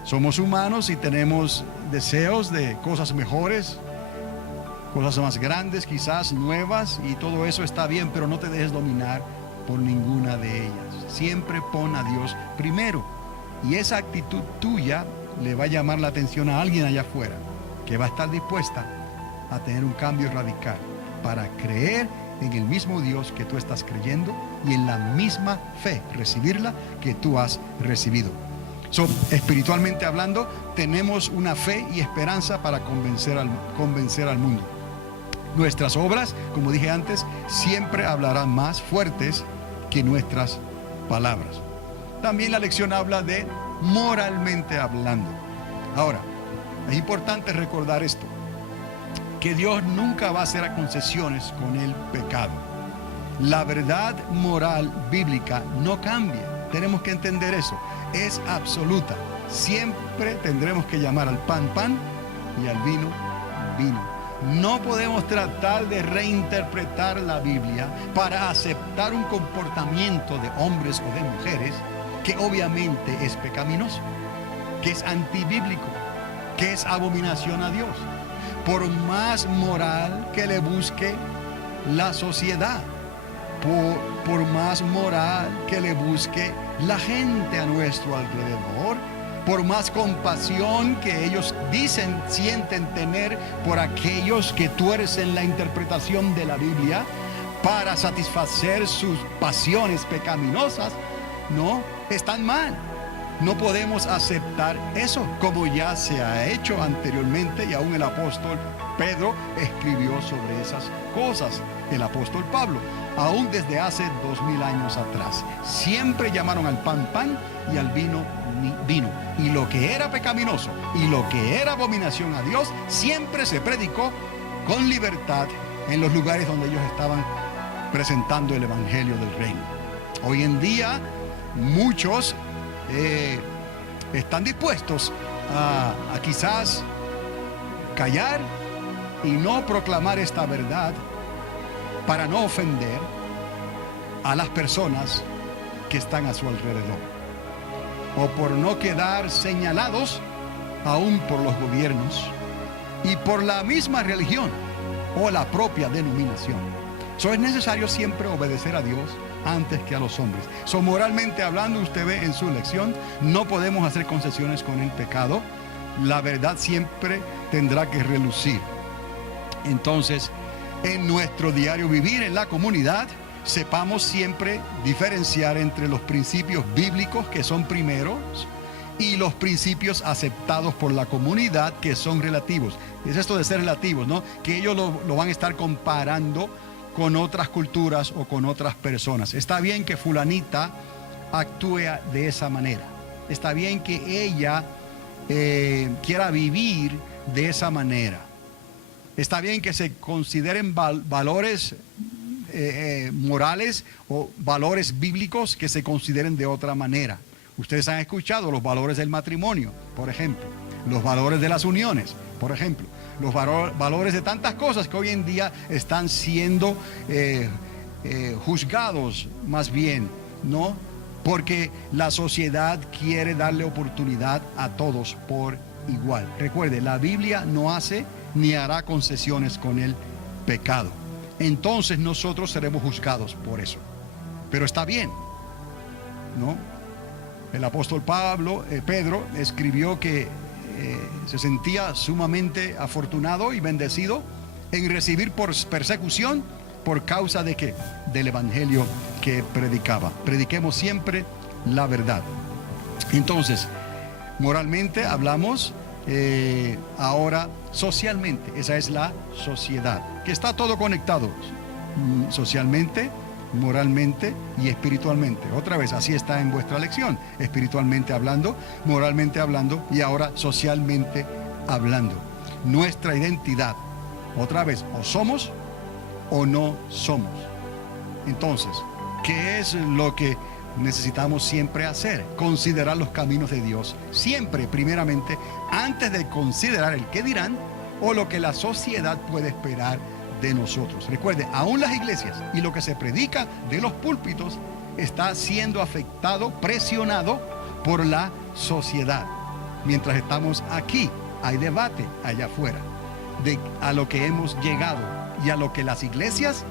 Somos humanos y tenemos deseos de cosas mejores, cosas más grandes, quizás nuevas, y todo eso está bien, pero no te dejes dominar por ninguna de ellas. Siempre pon a Dios primero. Y esa actitud tuya le va a llamar la atención a alguien allá afuera, que va a estar dispuesta a tener un cambio radical para creer en el mismo Dios que tú estás creyendo y en la misma fe, recibirla que tú has recibido. Espiritualmente hablando, tenemos una fe y esperanza para convencer al mundo. Nuestras obras, como dije antes, siempre hablarán más fuertes que nuestras palabras. También la lección habla de moralmente hablando. Ahora, es importante recordar esto, que Dios nunca va a hacer concesiones con el pecado. La verdad moral bíblica no cambia. Tenemos que entender eso. Es absoluta. Siempre tendremos que llamar al pan, pan, y al vino, vino. No podemos tratar de reinterpretar la Biblia para aceptar un comportamiento de hombres o de mujeres que obviamente es pecaminoso, que es antibíblico, que es abominación a Dios, por más moral que le busque la sociedad, por más moral que le busque la gente a nuestro alrededor, por más compasión que ellos sienten tener por aquellos que tuercen la interpretación de la Biblia para satisfacer sus pasiones pecaminosas, no, están mal. No podemos aceptar eso, como ya se ha hecho anteriormente, y aún el apóstol Pedro escribió sobre esas cosas. El apóstol Pablo, aún desde hace 2000 años atrás, siempre llamaron al pan, pan, y al vino, vino. Y lo que era pecaminoso y lo que era abominación a Dios, siempre se predicó con libertad en los lugares donde ellos estaban presentando el evangelio del reino. Hoy en día, muchos están dispuestos a quizás callar y no proclamar esta verdad para no ofender a las personas que están a su alrededor, o por no quedar señalados aún por los gobiernos y por la misma religión o la propia denominación. Es necesario siempre obedecer a Dios antes que a los hombres. Moralmente hablando, usted ve en su lección, no podemos hacer concesiones con el pecado. La verdad siempre tendrá que relucir. Entonces, en nuestro diario vivir en la comunidad, sepamos siempre diferenciar entre los principios bíblicos, que son primeros, y los principios aceptados por la comunidad, que son relativos. Es esto de ser relativos, ¿no? Que ellos lo van a estar comparando con otras culturas o con otras personas. Está bien que fulanita actúe de esa manera. Está bien que ella quiera vivir de esa manera. Está bien que se consideren valores morales o valores bíblicos que se consideren de otra manera. Ustedes han escuchado los valores del matrimonio, por ejemplo, los valores de las uniones, por ejemplo, los valores de tantas cosas que hoy en día están siendo juzgados más bien, ¿no? Porque la sociedad quiere darle oportunidad a todos por igual. Recuerde, la Biblia no hace ni hará concesiones con el pecado. Entonces nosotros seremos juzgados por eso. Pero está bien, ¿no? El apóstol Pedro escribió que se sentía sumamente afortunado y bendecido en recibir persecución por causa de ¿qué? Del evangelio que predicaba. Prediquemos siempre la verdad. Entonces, moralmente hablamos, ahora socialmente. Esa es la sociedad, que está todo conectado socialmente, moralmente y espiritualmente. Otra vez, así está en vuestra lección: espiritualmente hablando, moralmente hablando y ahora socialmente hablando. Nuestra identidad, otra vez, o somos o no somos. Entonces, ¿qué es lo que necesitamos siempre hacer? Considerar los caminos de Dios siempre, primeramente, antes de considerar el qué dirán o lo que la sociedad puede esperar de nosotros. Recuerde, aún las iglesias y lo que se predica de los púlpitos está siendo afectado, presionado por la sociedad. Mientras estamos aquí, hay debate allá afuera a lo que hemos llegado y a lo que las iglesias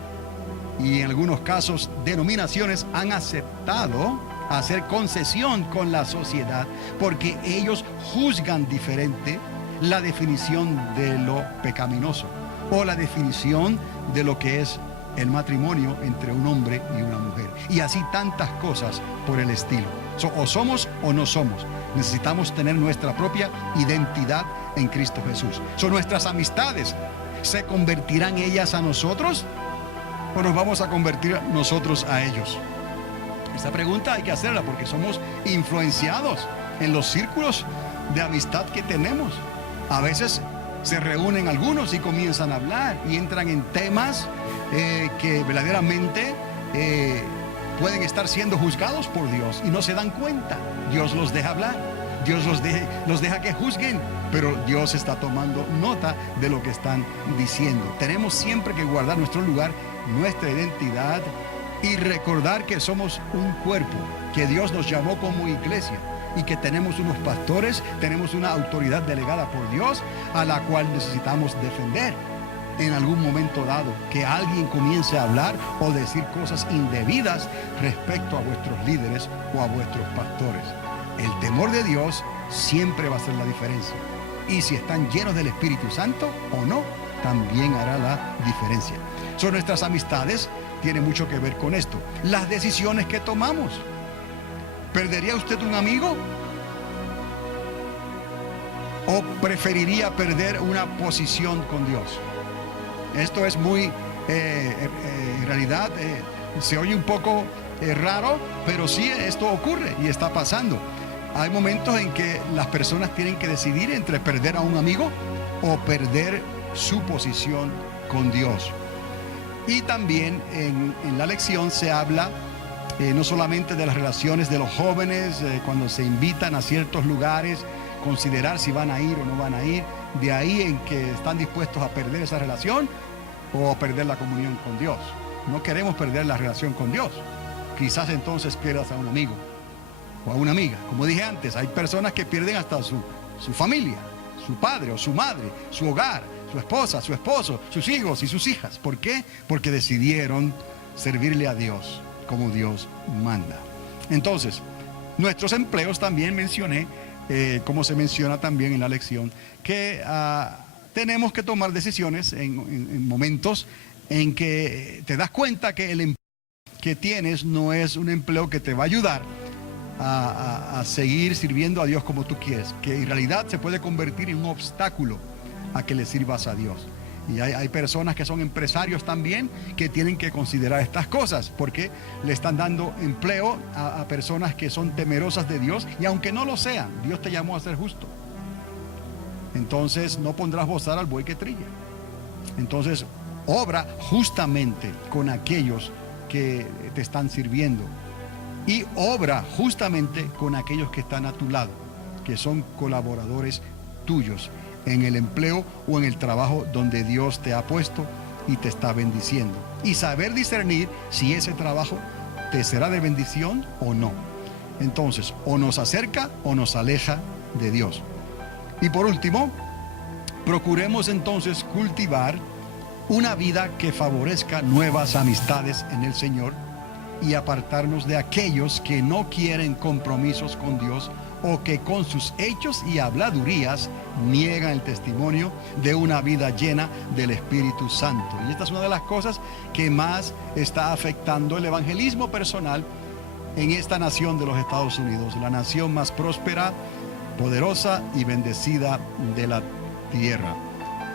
y en algunos casos denominaciones han aceptado hacer concesión con la sociedad porque ellos juzgan diferente la definición de lo pecaminoso o la definición de lo que es el matrimonio entre un hombre y una mujer, y así tantas cosas por el estilo. O somos o no somos. Necesitamos tener nuestra propia identidad en Cristo Jesús. Son nuestras amistades. ¿Se convertirán ellas a nosotros o nos vamos a convertir nosotros a ellos? Esta pregunta hay que hacerla porque somos influenciados en los círculos de amistad que tenemos. A veces se reúnen algunos y comienzan a hablar y entran en temas que verdaderamente pueden estar siendo juzgados por Dios y no se dan cuenta. Dios los deja hablar, Dios los deja que juzguen, pero Dios está tomando nota de lo que están diciendo. Tenemos siempre que guardar nuestro lugar, nuestra identidad y recordar que somos un cuerpo, que Dios nos llamó como iglesia y que tenemos unos pastores, tenemos una autoridad delegada por Dios a la cual necesitamos defender. En algún momento dado que alguien comience a hablar o decir cosas indebidas respecto a vuestros líderes o a vuestros pastores. El temor de Dios siempre va a hacer la diferencia. Y si están llenos del Espíritu Santo o no, también hará la diferencia. Son nuestras amistades, tiene mucho que ver con esto. Las decisiones que tomamos. ¿Perdería usted un amigo? ¿O preferiría perder una posición con Dios? Esto es muy, en realidad, se oye un poco raro, pero sí esto ocurre y está pasando. Hay momentos en que las personas tienen que decidir entre perder a un amigo o perder su posición con Dios. Y también en la lección se habla no solamente de las relaciones de los jóvenes, cuando se invitan a ciertos lugares, considerar si van a ir o no van a ir, de ahí en que están dispuestos a perder esa relación o a perder la comunión con Dios. No queremos perder la relación con Dios. Quizás entonces pierdas a un amigo o a una amiga. Como dije antes, hay personas que pierden hasta su familia, su padre o su madre, su hogar, su esposa, su esposo, sus hijos y sus hijas. ¿Por qué? Porque decidieron servirle a Dios como Dios manda. Entonces, nuestros empleos también mencioné, como se menciona también en la lección, que tenemos que tomar decisiones en momentos en que te das cuenta que el empleo que tienes no es un empleo que te va a ayudar a seguir sirviendo a Dios como tú quieres, que en realidad se puede convertir en un obstáculo a que le sirvas a Dios. Y hay personas que son empresarios también que tienen que considerar estas cosas porque le están dando empleo a personas que son temerosas de Dios, y aunque no lo sean, Dios te llamó a ser justo. Entonces no pondrás bozar al buey que trilla. Entonces obra justamente con aquellos que te están sirviendo y obra justamente con aquellos que están a tu lado, que son colaboradores tuyos en el empleo o en el trabajo donde Dios te ha puesto y te está bendiciendo, y saber discernir si ese trabajo te será de bendición o no. Entonces, o nos acerca o nos aleja de Dios. Y por último, procuremos entonces cultivar una vida que favorezca nuevas amistades en el Señor y apartarnos de aquellos que no quieren compromisos con Dios o que con sus hechos y habladurías niegan el testimonio de una vida llena del Espíritu Santo. Y esta es una de las cosas que más está afectando el evangelismo personal en esta nación de los Estados Unidos, la nación más próspera, poderosa y bendecida de la tierra.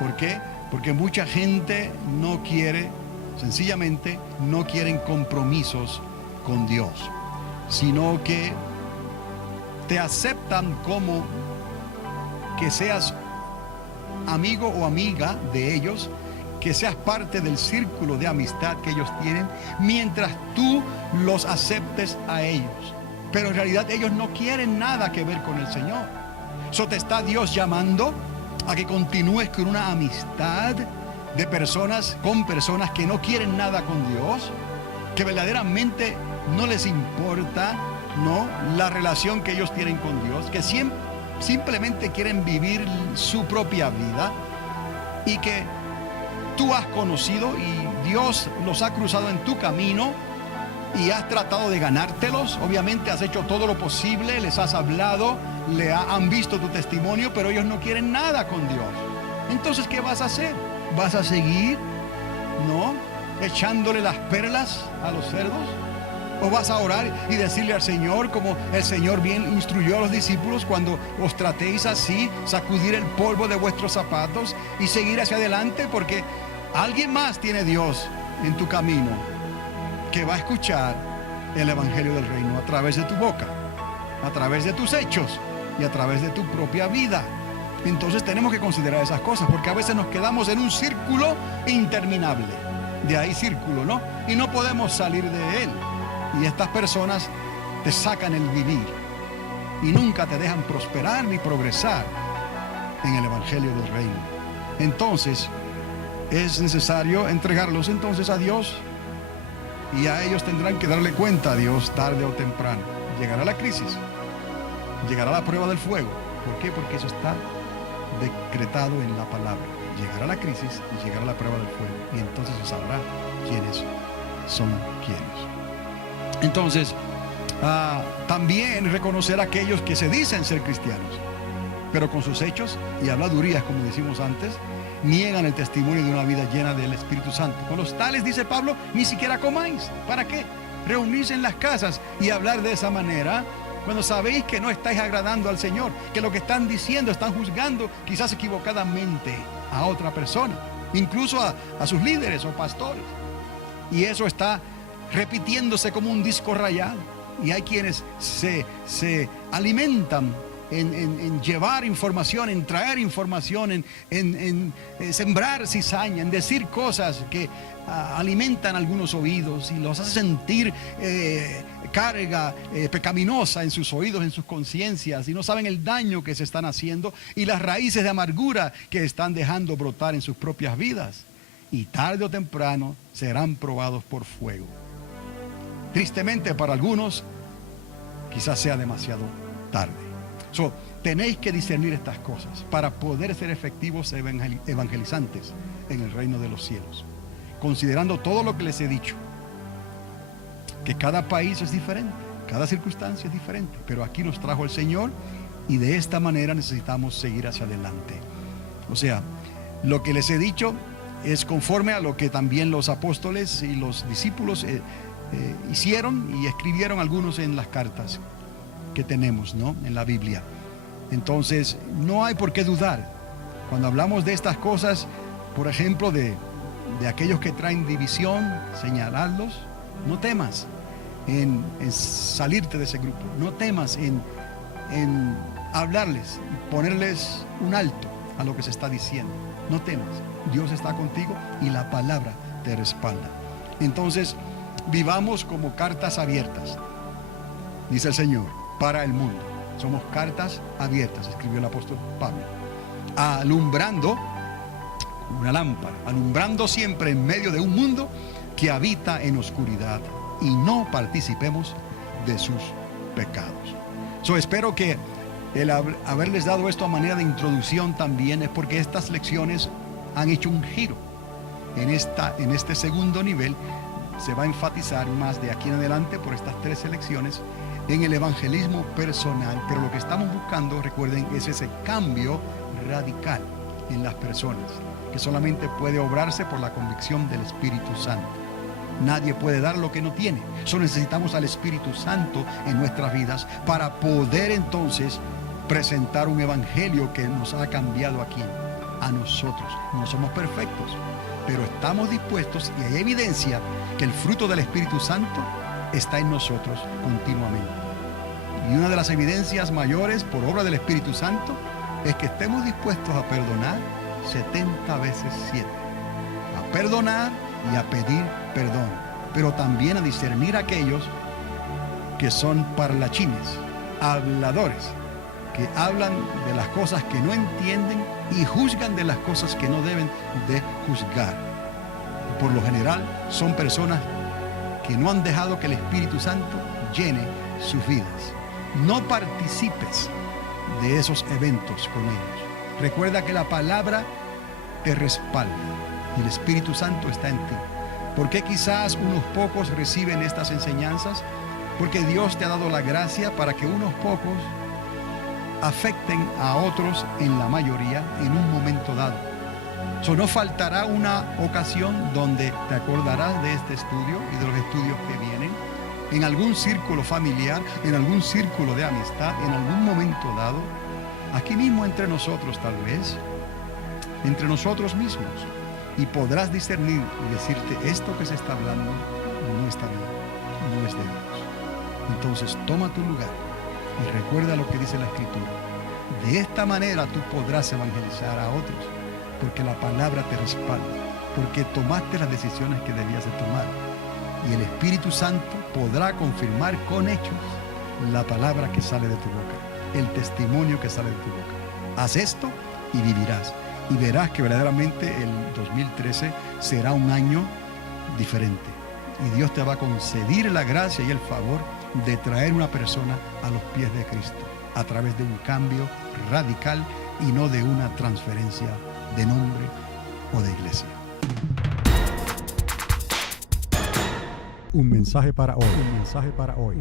¿Por qué? Porque mucha gente no quiere, sencillamente no quieren compromisos con Dios, sino que te aceptan como que seas amigo o amiga de ellos, que seas parte del círculo de amistad que ellos tienen, mientras tú los aceptes a ellos. Pero en realidad ellos no quieren nada que ver con el Señor. Eso te está Dios llamando a que continúes con una amistad de personas, con personas que no quieren nada con Dios, que verdaderamente no les importa, ¿no?, la relación que ellos tienen con Dios, que simplemente quieren vivir su propia vida y que tú has conocido y Dios los ha cruzado en tu camino y has tratado de ganártelos. Obviamente has hecho todo lo posible, les has hablado, han visto tu testimonio, pero ellos no quieren nada con Dios. Entonces, ¿qué vas a hacer? ¿Vas a seguir, no, echándole las perlas a los cerdos? ¿O vas a orar y decirle al Señor, como el Señor bien instruyó a los discípulos, cuando os tratéis así, sacudir el polvo de vuestros zapatos y seguir hacia adelante? Porque alguien más tiene Dios en tu camino que va a escuchar el Evangelio del Reino a través de tu boca, a través de tus hechos y a través de tu propia vida. Entonces tenemos que considerar esas cosas, porque a veces nos quedamos en un círculo interminable. De ahí círculo, ¿no? Y no podemos salir de él. Y estas personas te sacan el vivir y nunca te dejan prosperar ni progresar en el Evangelio del Reino. Entonces es necesario entregarlos entonces a Dios, y a ellos tendrán que darle cuenta a Dios tarde o temprano. Llegará la crisis, llegará la prueba del fuego. ¿Por qué? Porque eso está decretado en la palabra. Llegará la crisis y llegará la prueba del fuego, y entonces se sabrá quiénes son quiénes. Entonces, también reconocer a aquellos que se dicen ser cristianos, pero con sus hechos y habladurías, como decimos antes, niegan el testimonio de una vida llena del Espíritu Santo. Con los tales, dice Pablo, ni siquiera comáis. ¿Para qué? Reunirse en las casas y hablar de esa manera, cuando sabéis que no estáis agradando al Señor, que lo que están diciendo, están juzgando quizás equivocadamente a otra persona, incluso a sus líderes o pastores. Y eso está repitiéndose como un disco rayado. Y hay quienes se alimentan en llevar información, en traer información, en sembrar cizaña, en decir cosas que alimentan algunos oídos y los hace sentir carga pecaminosa en sus oídos, en sus conciencias, y no saben el daño que se están haciendo y las raíces de amargura que están dejando brotar en sus propias vidas. Y tarde o temprano serán probados por fuego. Tristemente para algunos, quizás sea demasiado tarde. Tenéis que discernir estas cosas para poder ser efectivos evangelizantes en el reino de los cielos. Considerando todo lo que les he dicho, que cada país es diferente, cada circunstancia es diferente, pero aquí nos trajo el Señor y de esta manera necesitamos seguir hacia adelante. O sea, lo que les he dicho es conforme a lo que también los apóstoles y los discípulos hicieron y escribieron algunos en las cartas que tenemos, ¿no?, en la Biblia. Entonces no hay por qué dudar cuando hablamos de estas cosas. Por ejemplo, de aquellos que traen división, señalarlos. No temas en salirte de ese grupo, no temas en hablarles, ponerles un alto a lo que se está diciendo. No temas, Dios está contigo y la palabra te respalda. Entonces vivamos como cartas abiertas, dice el Señor, para el mundo. Somos cartas abiertas, escribió el apóstol Pablo, alumbrando una lámpara, alumbrando siempre en medio de un mundo que habita en oscuridad, y no participemos de sus pecados. Espero que el haberles dado esto a manera de introducción también es porque estas lecciones han hecho un giro. En este segundo nivel se va a enfatizar más de aquí en adelante, por estas 3 lecciones, en el evangelismo personal. Pero lo que estamos buscando, recuerden, es ese cambio radical en las personas, que solamente puede obrarse por la convicción del Espíritu Santo. Nadie puede dar lo que no tiene. Solo necesitamos al Espíritu Santo en nuestras vidas para poder entonces presentar un evangelio que nos ha cambiado aquí, a nosotros. No somos perfectos, pero estamos dispuestos, y hay evidencia que el fruto del Espíritu Santo está en nosotros continuamente. Y una de las evidencias mayores por obra del Espíritu Santo es que estemos dispuestos a perdonar 70 veces 7, a perdonar y a pedir perdón, pero también a discernir a aquellos que son parlachines, habladores, que hablan de las cosas que no entienden y juzgan de las cosas que no deben de juzgar. Por lo general son personas que no han dejado que el Espíritu Santo llene sus vidas. No participes de esos eventos con ellos. Recuerda que la palabra te respalda y el Espíritu Santo está en ti. ¿Por qué quizás unos pocos reciben estas enseñanzas? Porque Dios te ha dado la gracia para que unos pocos afecten a otros en la mayoría en un momento dado. No faltará una ocasión donde te acordarás de este estudio y de los estudios que vienen, en algún círculo familiar, en algún círculo de amistad, en algún momento dado, aquí mismo entre nosotros tal vez, entre nosotros mismos, y podrás discernir y decirte: esto que se está hablando no está bien, no es de Dios. Entonces toma tu lugar y recuerda lo que dice la Escritura. De esta manera tú podrás evangelizar a otros, porque la palabra te respalda, porque tomaste las decisiones que debías de tomar, y el Espíritu Santo podrá confirmar con hechos la palabra que sale de tu boca, el testimonio que sale de tu boca. Haz esto y vivirás, y verás que verdaderamente el 2013 será un año diferente, y Dios te va a conceder la gracia y el favor de traer una persona a los pies de Cristo a través de un cambio radical y no de una transferencia de nombre o de iglesia. Un mensaje para hoy. Un mensaje para hoy.